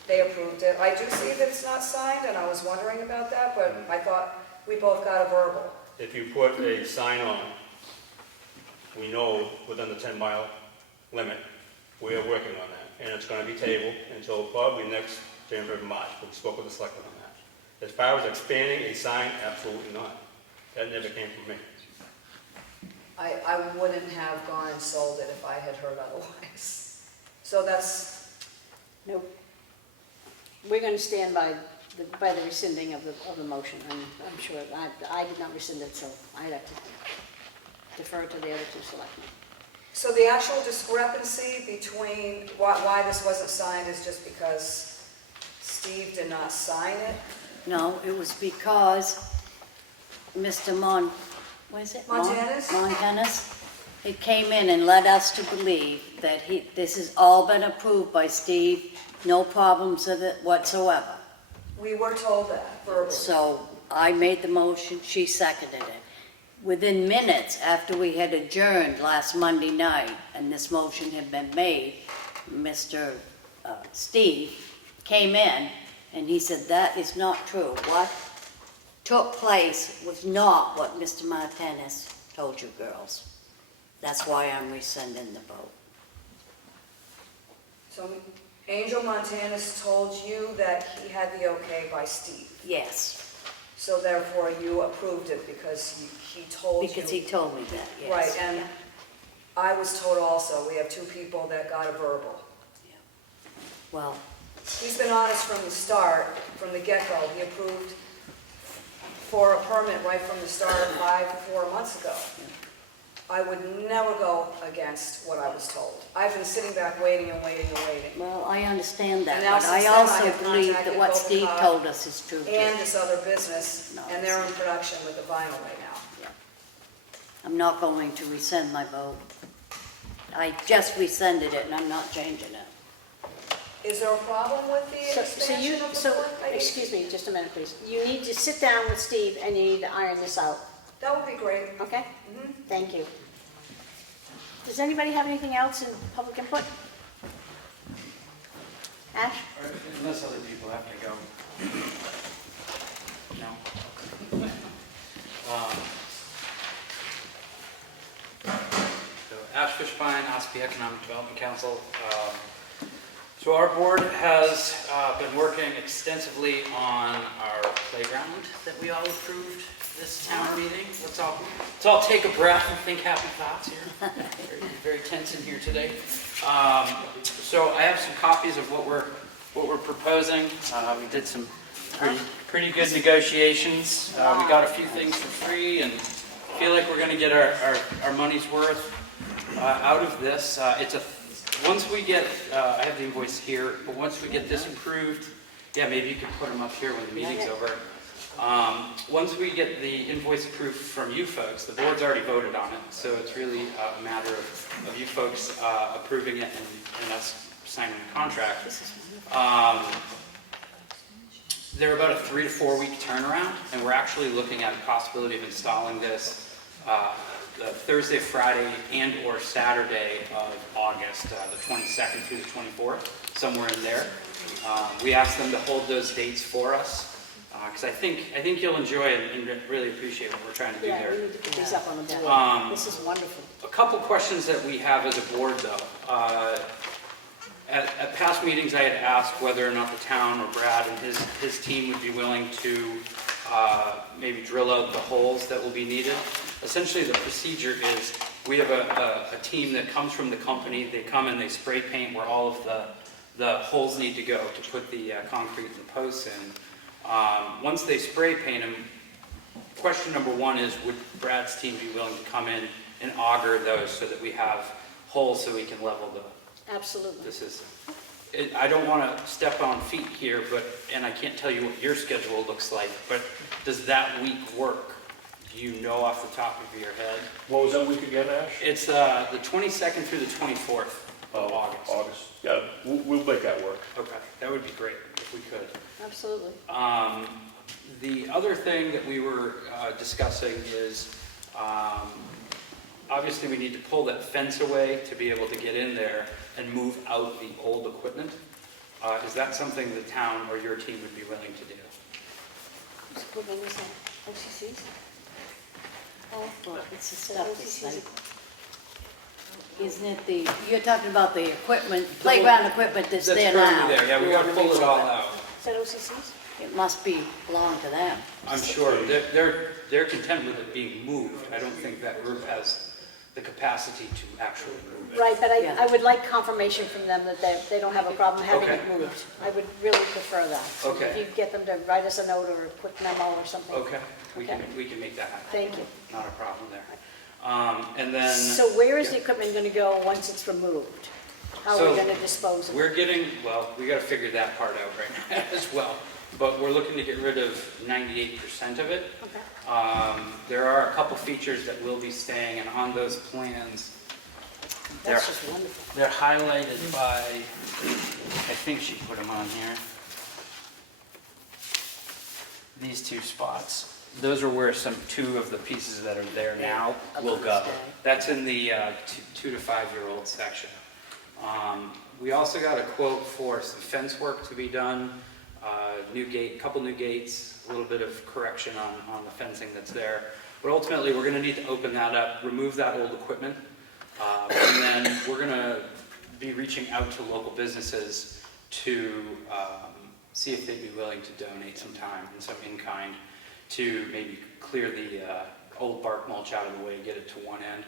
they approved it. I do see that it's not signed, and I was wondering about that, but I thought we both got a verbal. If you put a sign on, we know within the 10-mile limit, we are working on that. And it's going to be tabled until probably next January, March. We spoke with the selectmen on that. As far as expanding a sign, absolutely not. That never came from me. I wouldn't have gone and sold it if I had heard otherwise. So that's, Nope. We're going to stand by the rescinding of the motion. I'm sure, I did not rescind it, so I'd have to defer to the other two selectmen. so the actual discrepancy between why this wasn't signed is just because Steve did not sign it? No, it was because Mr. Montanus? Montanus, he came in and led us to believe that this has all been approved by Steve, no problems with it whatsoever. We were told that verbally. So I made the motion, she seconded it. Within minutes after we had adjourned last Monday night and this motion had been made, Mr. Steve came in and he said, that is not true. What took place was not what Mr. Martinez told you girls. That's why I'm rescinding the vote. So Angel Montanus told you that he had the okay by Steve. Yes. So therefore you approved it because he told you. Because he told me that, yes. Right, and I was told also, we have 2 people that got a verbal. Well, He's been honest from the start, from the get-go. He approved for a permit right from the start 4 months ago. I would never go against what I was told. I've been sitting back waiting and waiting and waiting. well, I understand that, And now but I since then, I also have believe that contacted what both Steve Cobb told us is true too. And this other business, No, and they're in production with the vinyl right now. I'm not going to rescind my vote. I just rescinded it and I'm not changing it. Is there a problem with the expansion of the work? Excuse me, just a minute, please. You need to sit down with Steve and you need to iron this out, That would be great. okay? Thank you. Does anybody have anything else in public input? Ash? Unless other people have to go. No? So Ash Fishbein, Ossipee Economic Development Council. So our board has been working extensely on our playground that we all approved this town meeting. Let's all take a breath and think happy thoughts here. Very tense in here today. So I have some copies of what we're proposing. We did some pretty good negotiations. We got a few things for free and feel like we're going to get our money's worth out of this. Once we get, I have the invoice here, but once we get this approved, yeah, maybe you can put them up here when the meeting's over. Once we get the invoice approved from you folks, the board's already voted on it, so it's really a matter of you folks approving it and us signing the contract. They're about a 3 to 4 week turnaround, and we're actually looking at the possibility of installing this the Thursday, Friday, and or Saturday of August, the 22nd through the 24th, somewhere in there. We asked them to hold those dates for us, because I think you'll enjoy it and really appreciate what we're trying to do there. Yeah, we need to put these up on the board. This is wonderful. A couple questions that we have as a board, though. At past meetings, I had asked whether or not the town or Brad and his team would be willing to maybe drill out the holes that will be needed. Essentially, the procedure is we have a team that comes from the company. They come and they spray paint where all of the holes need to go to put the concrete and the posts in. Once they spray paint them, question number one is, would Brad's team be willing to come in and auger those so that we have holes so we can level Absolutely. the system? I don't want to step on feet here, and I can't tell you what your schedule looks like, but does that week work? Do you know off the top of your head? What was that week again, Ash? It's the 22nd through the 24th of August. August. Yeah, we'll make that work. Okay, that would be great if we could. Absolutely. The other thing that we were discussing is, obviously we need to pull that fence away to be able to get in there and move out the old equipment. Is that something the town or your team would be willing to do? Whose equipment is that? OCC's? Oh, It's the stuff that's OCC's. like, isn't it the, you're talking about the equipment, playground equipment that's there now? That's currently there, yeah, we gotta pull it all out. Is that OCC's? It must be belong to them. I'm sure, they're content with it being moved. I don't think that group has the capacity to actually move it. Right, but Yeah. I would like confirmation from them that they don't have a problem having it Okay. moved. I would really prefer that. So Okay. If you get them to write us a note or a quick memo or something. Okay, we can Okay. make that happen. Thank you. Not a problem there. And then. So where is yeah. the equipment going to go once it's removed? How are So we going to dispose of it? We're getting, well, we gotta figure that part out right now as well. But we're looking to get rid of 98% of it. Okay. There are a couple features that will be staying, and on those plans, they're, That's just wonderful. they're highlighted by, I think she put them on here. These two spots. Those are where two of the pieces that are there now will go. That's in the 2 to 5 year old section. We also got a quote for some fence work to be done, couple new gates, a little bit of correction on the fencing that's there. But ultimately, we're going to need to open that up, remove that old equipment, and then we're going to be reaching out to local businesses to see if they'd be willing to donate some time and some in-kind to maybe clear the old bark mulch out of the way, get it to one end.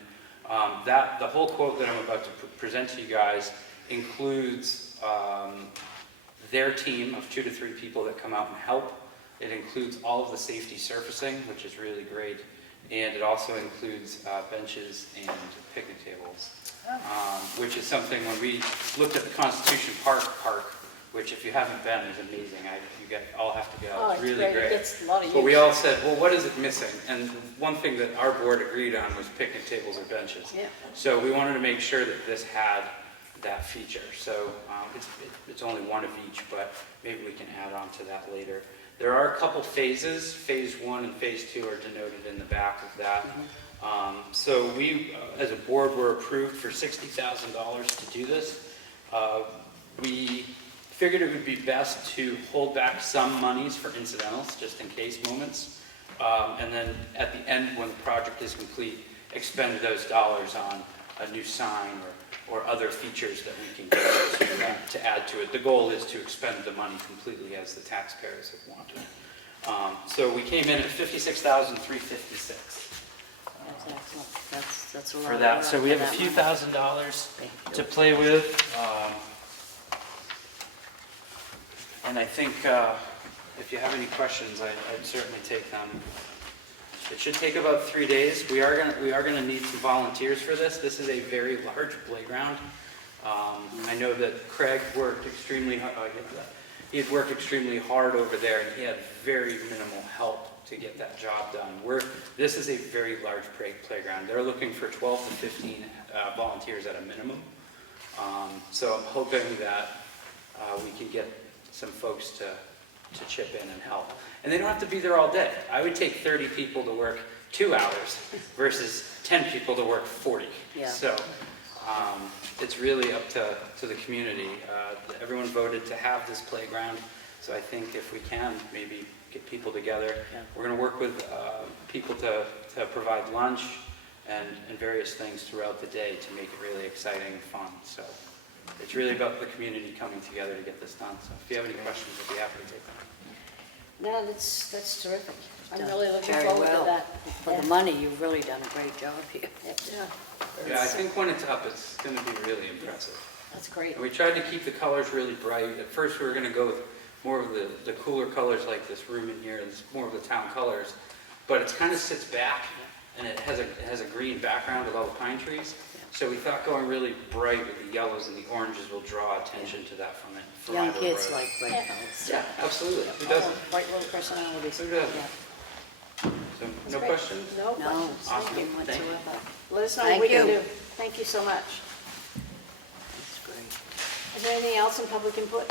The whole quote that I'm about to present to you guys includes their team of 2 to 3 people that come out and help. It includes all of the safety surfacing, which is really great, and it also includes benches and picnic tables, which is something when we looked at the Constitution Park, which if you haven't been is amazing. You all have to go. Oh, it's really It great. gets a lot of But we use. all said, well, what is it missing? And one thing that our board agreed on was picnic tables or benches. Yeah. So we wanted to make sure that this had that feature. So it's only one of each, but maybe we can add on to that later. There are a couple phases. Phase 1 and Phase 2 are denoted in the back of that. So we, as a board, were approved for $60,000 to do this. We figured it would be best to hold back some monies for incidentals, just in case moments. And then at the end, when the project is complete, expend those dollars on a new sign or other features that we can get to add to it. The goal is to expend the money completely as the taxpayers have wanted. So we came in at $56,356 That's excellent. That's a lot. for that. So we have a few $1,000s to play with. And I think if you have any questions, I'd certainly take them. It should take about 3 days. We are gonna need some volunteers for this. This is a very large playground. I know that Craig worked extremely hard. He had worked extremely hard over there, and he had very minimal help to get that job done. This is a very large playground. They're looking for 12 to 15 volunteers at a minimum. So I'm hoping that we can get some folks to chip in and help. And they don't have to be there all day. I would take 30 people to work 2 hours versus 10 people to work 40. Yeah. So it's really up to the community. Everyone voted to have this playground, so I think if we can, maybe get people together. Yeah. We're going to work with people to provide lunch and various things throughout the day to make it really exciting and fun. So it's really about the community coming together to get this done. So if you have any questions, I'd be happy to take them. No, that's terrific. I'm Done really looking very forward to well. that. For the money, you've really done a great job here. Yeah. Yeah, I think when it's up, it's going to be really impressive. That's great. And we tried to keep the colors really bright. At first, we were gonna go with more of the cooler colors like this room in here, it's more of the town colors. But it kind of sits back, and it has a green background with all the pine trees. So we thought going really bright with the yellows and the oranges will draw attention to that from it. From Young Ivor kids Road. like bright Yeah. colors. Yeah, absolutely. Who All doesn't? the White little personalities. Who doesn't? Yeah. So, That's no great. questions? No No, questions. Thank Awesome. you. Thank you. whatsoever. Let us know what Thank we can you. do. Thank you so much. That's great. Is there anything else in public input?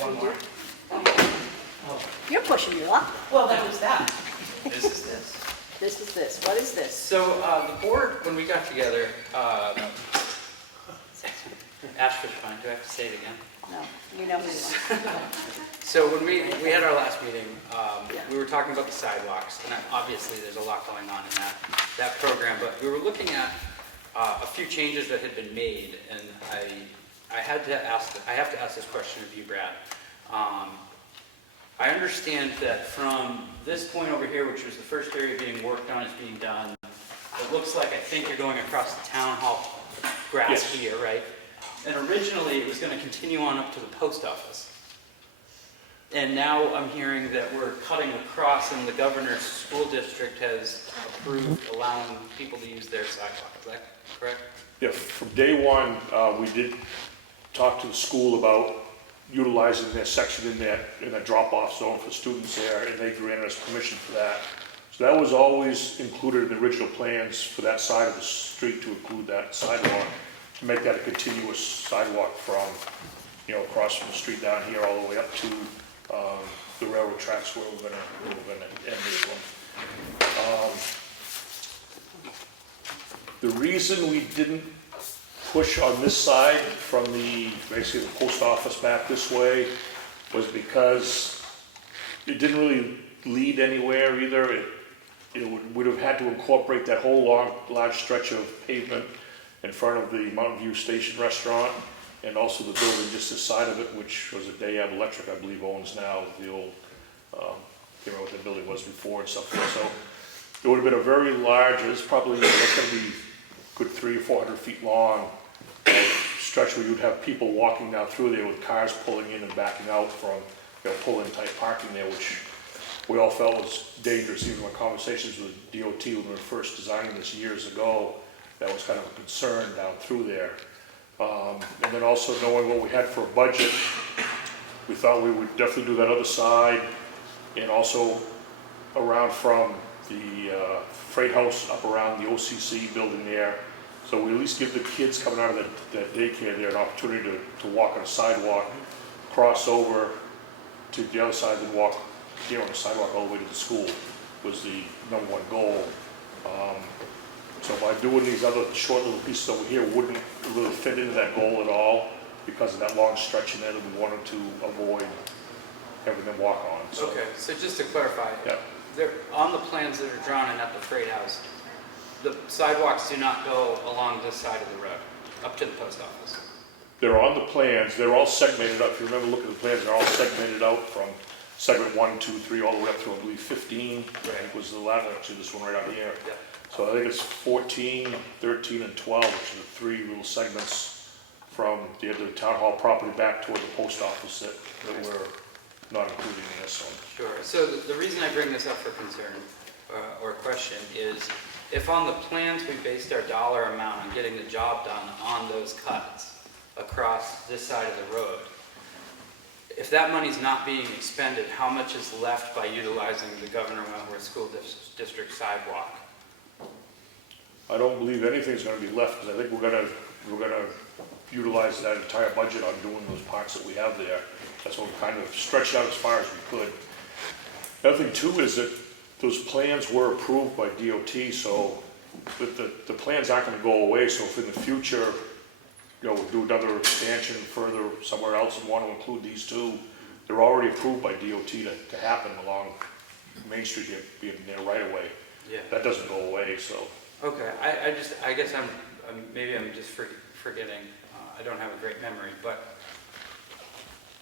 One more. You're pushing your luck. Well, that was that. This is this. This is this. What is this? So the board, when we got together, Ashford Pine, do I have to say it again? No, you know who you are. So when we had our last meeting, we were talking about the sidewalks, and obviously there's a lot going on in that program, but we were looking at a few changes that had been made, and I have to ask this question of you, Brad. I understand that from this point over here, which was the first area being worked on, is being done. It looks like, I think you're going across the town hall grass Yes. here, right? And originally, it was going to continue on up to the post office. And now I'm hearing that we're cutting across, and the governor's school district has approved allowing people to use their sidewalk. Is that correct? Yeah, from day one, we did talk to the school about utilizing their section in that drop-off zone for students there, and they granted us permission for that. So that was always included in the original plans for that side of the street, to include that sidewalk, to make that a continuous sidewalk from, across from the street down here all the way up to the railroad tracks where we're gonna end this one. The reason we didn't push on this side from basically the post office back this way was because it didn't really lead anywhere either. It would have had to incorporate that whole large stretch of pavement in front of the Mountain View Station restaurant, and also the building just this side of it, which was a Dayab Electric, I believe, owns now, the old, I can't remember what the building was before and stuff. So it would have been a very large, it's going to be good 300 or 400 feet long stretch where you'd have people walking down through there with cars pulling in and backing out from, pull-in type parking there, which we all felt was dangerous. Even in my conversations with DOT when we were first designing this years ago, that was kind of a concern down through there. And then also knowing what we had for a budget, we thought we would definitely do that other side, and also around from the freight house up around the OCC building there. So we at least give the kids coming out of that daycare there an opportunity to walk on a sidewalk, cross over to the other side, and walk on the sidewalk all the way to the school was the number one goal. So by doing these other short little pieces over here wouldn't really fit into that goal at all, because of that long stretch in there that we wanted to avoid having them walk on. So, Okay, so just to clarify, yeah. on the plans that are drawn in at the Freight House, the sidewalks do not go along this side of the road, up to the post office. They're on the plans, they're all segmented up. If you remember looking at the plans, they're all segmented out from segment 1, 2, 3, all the way up to, I believe, 15. I think was the last one, actually, this one right out here. Yeah. So I think it's 14, 13, and 12, which are the three little segments from the end of the town hall property back toward the post office that we're not including in this one. Sure. So the reason I bring this up for concern or question is, if on the plans we based our dollar amount on getting the job done on those cuts across this side of the road, if that money's not being expended, how much is left by utilizing the Governor Wentworth School District sidewalk? I don't believe anything's going to be left, because I think we're going to utilize that entire budget on doing those parts that we have there. That's what we kind of stretched out as far as we could. The other thing too is that those plans were approved by DOT, so the plans aren't going to go away. So if in the future, we'll do another expansion further somewhere else and want to include these two, they're already approved by DOT to happen along Main Street being there right away. Yeah. That doesn't go away, so. Okay, I guess maybe I'm just forgetting, I don't have a great memory, but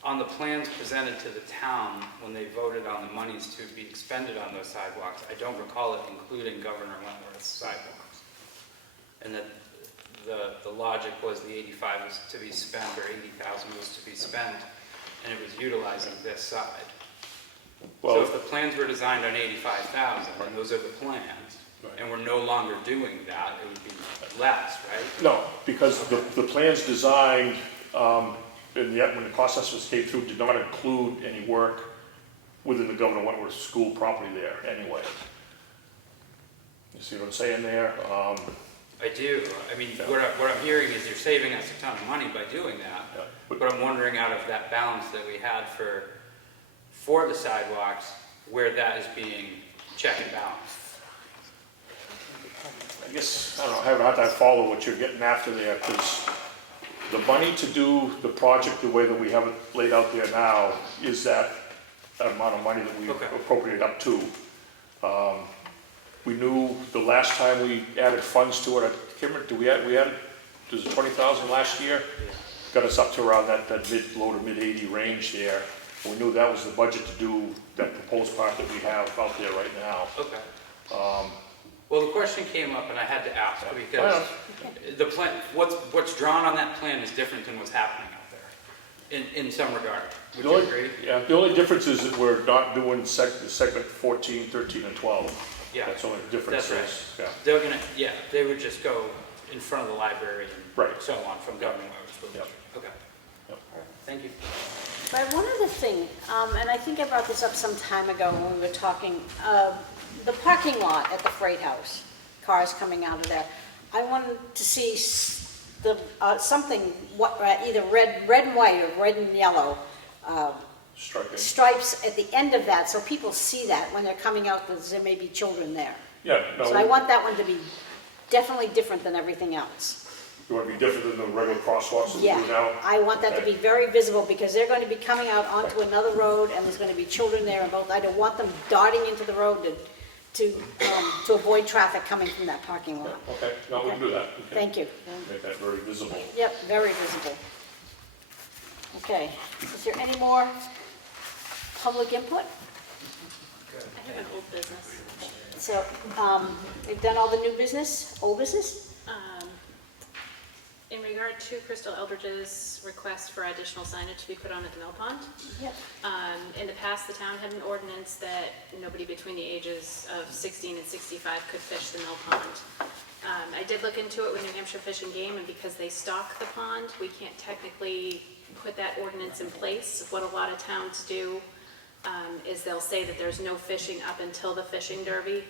on the plans presented to the town, when they voted on the monies to be expended on those sidewalks, I don't recall it including Governor Wentworth's sidewalks. and that the logic was the 85 was to be spent, or 80,000 was to be spent, and it was utilizing this side. So Well, if the plans were designed on 85,000, and those are the plans, and we're no longer doing that, it would be less, right? no, because the plans designed, and yet when the cost estimates came through, did not include any work within the Governor Wentworth School property there anyway. You see what I'm saying there? I do. I mean, what I'm hearing is you're saving us a ton of money by doing that. Yeah, But I'm wondering, out of that balance that we had for the sidewalks, where that is being checked and balanced. I guess, I don't know, I have a hard time following what you're getting after there, because the money to do the project the way that we have it laid out there now is that amount of money that we Okay. appropriate up to. We knew the last time we added funds to it, I can't remember, we added, was it 20,000 last year? Got us up to around that low to mid 80 range there. We knew that was the budget to do that proposed part that we have out there right now. Okay. Well, the question came up and I had to ask, because the plan, what's drawn on that plan is different than what's happening out there, in some regard. Would you agree? Yeah, the only difference is that we're not doing segment 14, 13, and 12. Yeah. That's the only difference. That's is, right. yeah. They're gonna, they would just go in front of the library and Right. so on from government roads. Yep. Okay. Yep. All right. Thank you. But one other thing, and I think I brought this up some time ago when we were talking, the parking lot at the Freight House, cars coming out of there. I wanted to see something, either red and white or red and yellow, Striping. stripes at the end of that, so people see that when they're coming out, because there may be children there. Yeah, no, So I want that one to be definitely different than everything else. you want to be different than the regular crosswalks that we Yeah, do now? I want that to be Okay. very visible, because they're going to be coming out onto another road, and there's going to be children there, and both, I don't want them darting into the road to avoid traffic coming from that parking lot. Okay, no, we can do that. We can Thank you. Make that very visible. Yep, very visible. Okay, is there any more public input? I have an old business. So, we've done all the new business, old business? In regard to Crystal Eldridge's request for additional signage to be put on at the mill pond, Yep. in the past, the town had an ordinance that nobody between the ages of 16 and 65 could fish the mill pond. I did look into it with New Hampshire Fish and Game, and because they stock the pond, we can't technically put that ordinance in place. What a lot of towns do is they'll say that there's no fishing up until the fishing derby,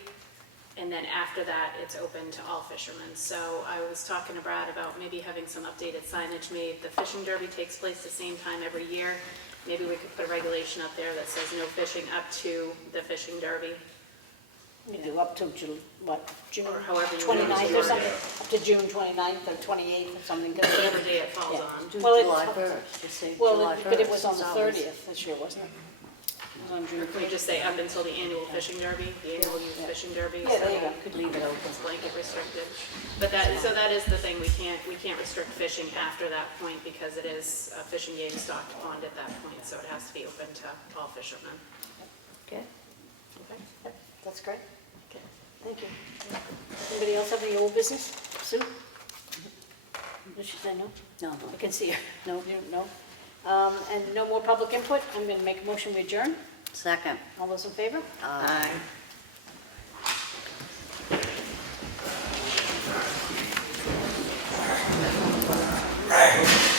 and then after that, it's open to all fishermen. So I was talking to Brad about maybe having some updated signage made. The fishing derby takes place the same time every year. Maybe we could put a regulation up there that says no fishing up to the fishing derby. We do up to June Or however you 29th or want. something, up to June 29th or 28th or something. 'cause we Whatever never- day it falls Yeah. on. Do Well, it's- July 1st, just say Well, July but it 1st. was on the It's always- 30th this year, wasn't it? It was on June Or can we just say up until the annual fishing derby, the annual youth fishing derby? Yeah, there you so go. Could leave it open. It's blanket restricted. But that is the thing, we can't restrict fishing after that point because it is a fishing game stocked pond at that point, so it has to be open to all fishermen. Okay, Okay. yep, that's great. Okay, thank you. Anybody else have any old business? Sue? Did she say no? No, I can see her. no. No? And no more public input? I'm going to make a motion to adjourn. Second. All those in favor? Aye. Right.